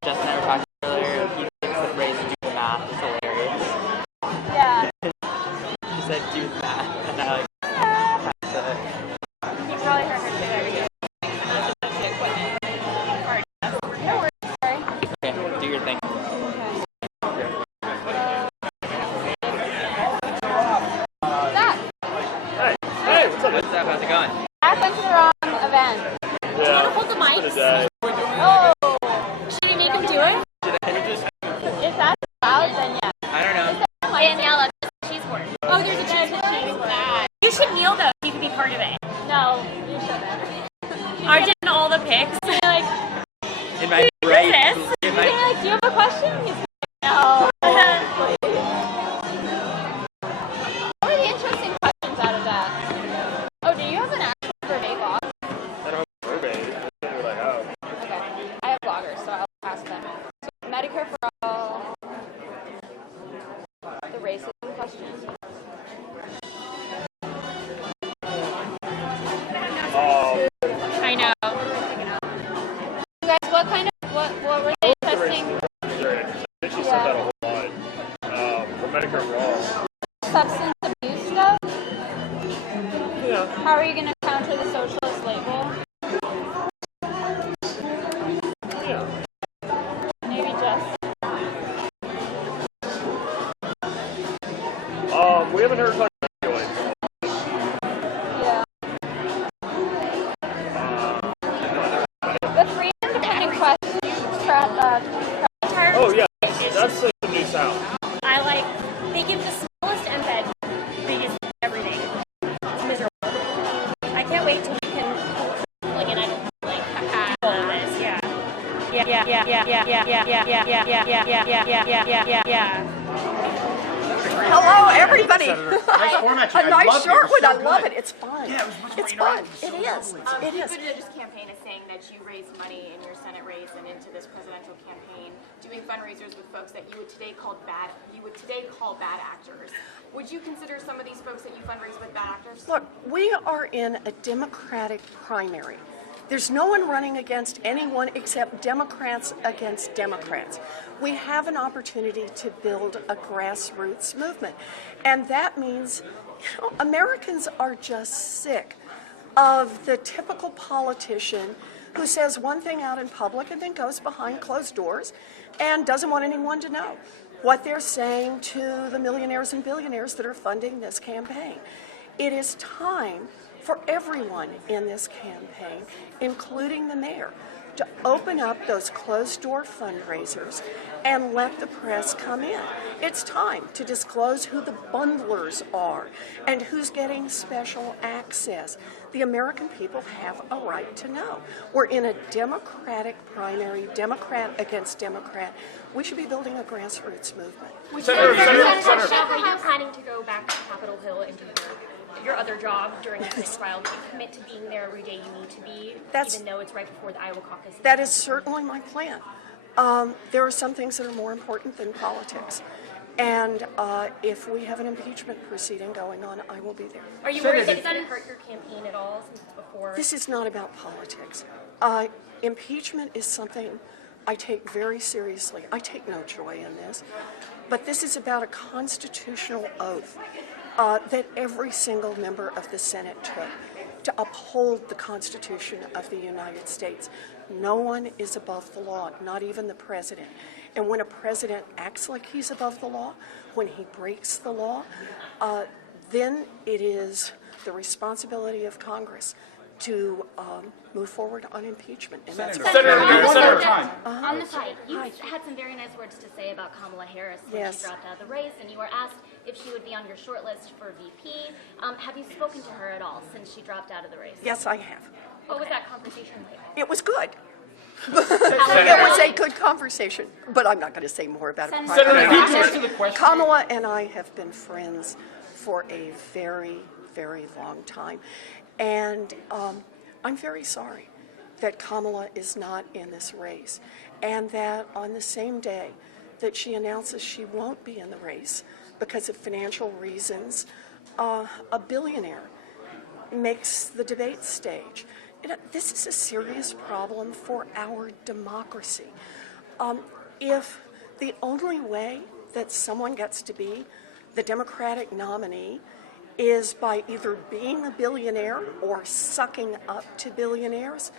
Justin and I were talking earlier, he thinks that Ray's doing math is hilarious. Yeah. He said do math, and I like, that's it. You probably heard her say that again. Not just the equipment. No worries, sorry. Okay, do your thing. Zach, Hey, what's up? What's up? How's it going? Zach went to the wrong event. Yeah. Do you want to hold the mic? It's been a day. Oh, should we make him do it? Should I just, If that's allowed, then yeah. I don't know. Daniela, there's a cheese board. Oh, there's a cheese board. You should kneel though, so you can be part of it. No, you shouldn't. Aren't in all the pics? Like, In my right, this? in you're my, like, do you have a question? He's like, no. What were the interesting questions out of that? Oh, do you have an actual verbatim blog? I don't have a verbatim. That's what I have. Okay. I have bloggers, so I'll ask them. So, Medicare for all. The racism question. I know. You guys, what were they testing? Very interesting. I think she said that a whole lot. For Medicare for all. Substance abuse stuff? Yeah. How are you going to counter the socialist label? Yeah. Maybe just. We haven't heard about opioids. Yeah. The free independent question. Oh yeah, that's the new sound. I like, they give the smallest embed biggest everything. It's miserable. I can't wait till we can, like, and I don't like, do all this, yeah. Yeah. Hello, everybody. A nice short one. I love it. It's fun. Yeah, it was much It's more fun. interactive. It is. It You is. could just campaign is saying that you raised money in your Senate race and into this presidential campaign, doing fundraisers with folks that you would today call bad actors. Would you consider some of these folks that you fundraise with bad actors? Look, we are in a Democratic primary. There's no one running against anyone except Democrats against Democrats. We have an opportunity to build a grassroots movement. And that means, Americans are just sick of the typical politician who says one thing out in public and then goes behind closed doors and doesn't want anyone to know what they're saying to the millionaires and billionaires that are funding this campaign. It is time for everyone in this campaign, including the mayor, to open up those closed-door fundraisers and let the press come in. It's time to disclose who the bundlers are and who's getting special access. The American people have a right to know. We're in a Democratic primary, Democrat against Democrat. We should be building a grassroots movement. Senator, are you planning to go back to Capitol Hill and do your other job during the next trial? Do you commit to being there every day you need to be, even though it's right before the Iowa caucus? That is certainly my plan. There are some things that are more important than politics. And if we have an impeachment proceeding going on, I will be there. Are you worried that it's going to hurt your campaign at all since it's before? This is not about politics. Impeachment is something I take very seriously. I take no joy in this. But this is about a constitutional oath that every single member of the Senate took to uphold the Constitution of the United States. No one is above the law, not even the president. And when a president acts like he's above the law, when he breaks the law, then it is the responsibility of Congress to move forward on impeachment. And that's Senator, time. On the side, you had some very nice words to say about Kamala Harris when she dropped out of the race, and you were asked if she would be on your short list for VP. Have you spoken to her at all since she dropped out of the race? Yes, I have. What was that conversation like? It was good. It was a good conversation, but I'm not going to say more about it. Senator, Kamala and I have been friends for a very, very long time. And I'm very sorry that Kamala is not in this race, and that on the same day that she announces she won't be in the race because of financial reasons, a billionaire makes the debate stage. You know, this is a serious problem for our democracy. If the only way that someone gets to be the Democratic nominee is by either being a billionaire or sucking up to billionaires,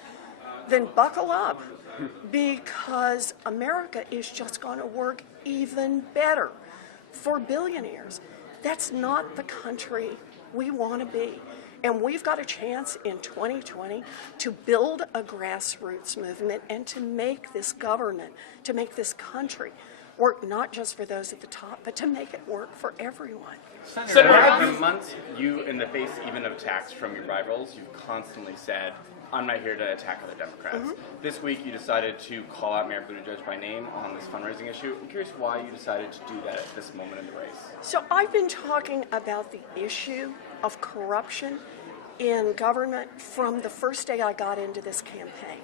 then buckle up, because America is just going to work even better for billionaires. That's not the country we want to be. And we've got a chance in 2020 to build a grassroots movement and to make this government, to make this country work not just for those at the top, but to make it work for everyone. Senator, for months, you, in the face even of attacks from your rivals, you've constantly said, I'm not here to attack other Democrats. This week, you decided to call out Mayor Buttigieg by name on this fundraising issue. I'm curious why you decided to do that at this moment in the race. So I've been talking about the issue of corruption in government from the first day I got into this campaign.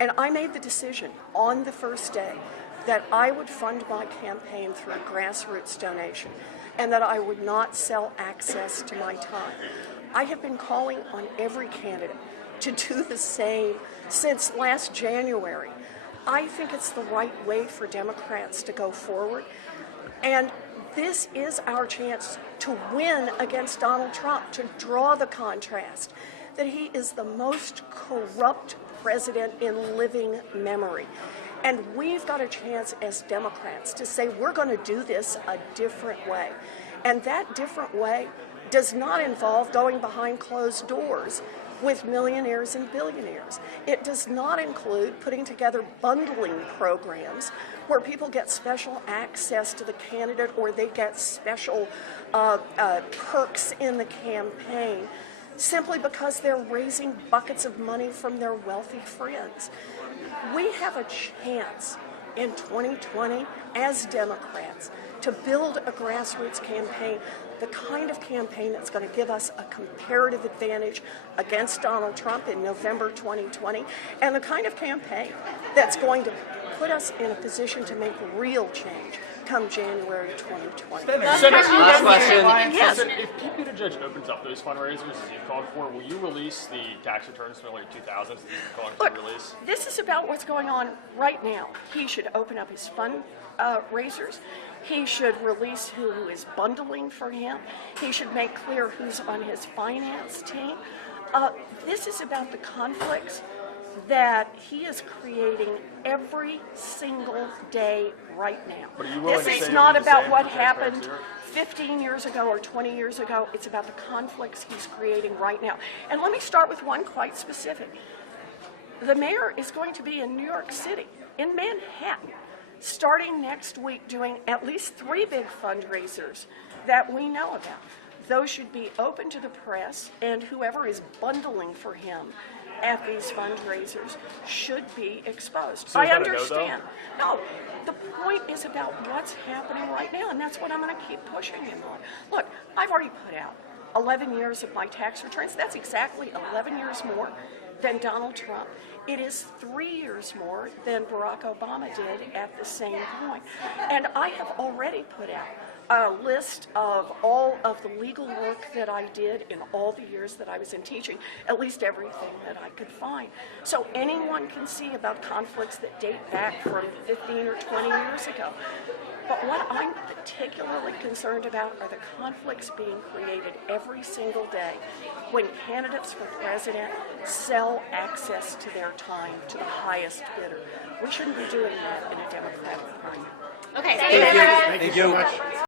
And I made the decision on the first day that I would fund my campaign through a grassroots donation and that I would not sell access to my time. I have been calling on every candidate to do the same since last January. I think it's the right way for Democrats to go forward. And this is our chance to win against Donald Trump, to draw the contrast that he is the most corrupt president in living memory. And we've got a chance as Democrats to say we're going to do this a different way. And that different way does not involve going behind closed doors with millionaires and billionaires. It does not include putting together bundling programs where people get special access to the candidate or they get special perks in the campaign simply because they're raising buckets of money from their wealthy friends. We have a chance in 2020 as Democrats to build a grassroots campaign, the kind of campaign that's going to give us a comparative advantage against Donald Trump in November 2020, and the kind of campaign that's going to put us in a position to make real change come January 2020. Last question. Yes. If Pete Buttigieg opens up those fundraisers as you called for, will you release the tax returns from the early 2000s that you're calling for release? This is about what's going on right now. He should open up his fundraisers. He should release who is bundling for him. He should make clear who's on his finance team. This is about the conflicts that he is creating every single day right now. But are you willing This to is say not it'll be the about same what for happened transparency? 15 years ago or 20 years ago. It's about the conflicts he's creating right now. And let me start with one quite specific. The mayor is going to be in New York City, in Manhattan, starting next week, doing at least 3 big fundraisers that we know about. Those should be open to the press, and whoever is bundling for him at these fundraisers should be exposed. So is I that a no, though? understand. No, the point is about what's happening right now, and that's what I'm going to keep pushing him on. Look, I've already put out 11 years of my tax returns. That's exactly 11 years more than Donald Trump. It is 3 years more than Barack Obama did at the same point. And I have already put out a list of all of the legal work that I did in all the years that I was in teaching, at least everything that I could find. So anyone can see about conflicts that date back from 15 or 20 years ago. But what I'm particularly concerned about are the conflicts being created every single day when candidates for president sell access to their time to the highest bidder. We shouldn't be doing that in a Democratic primary. Okay, Thank you so much.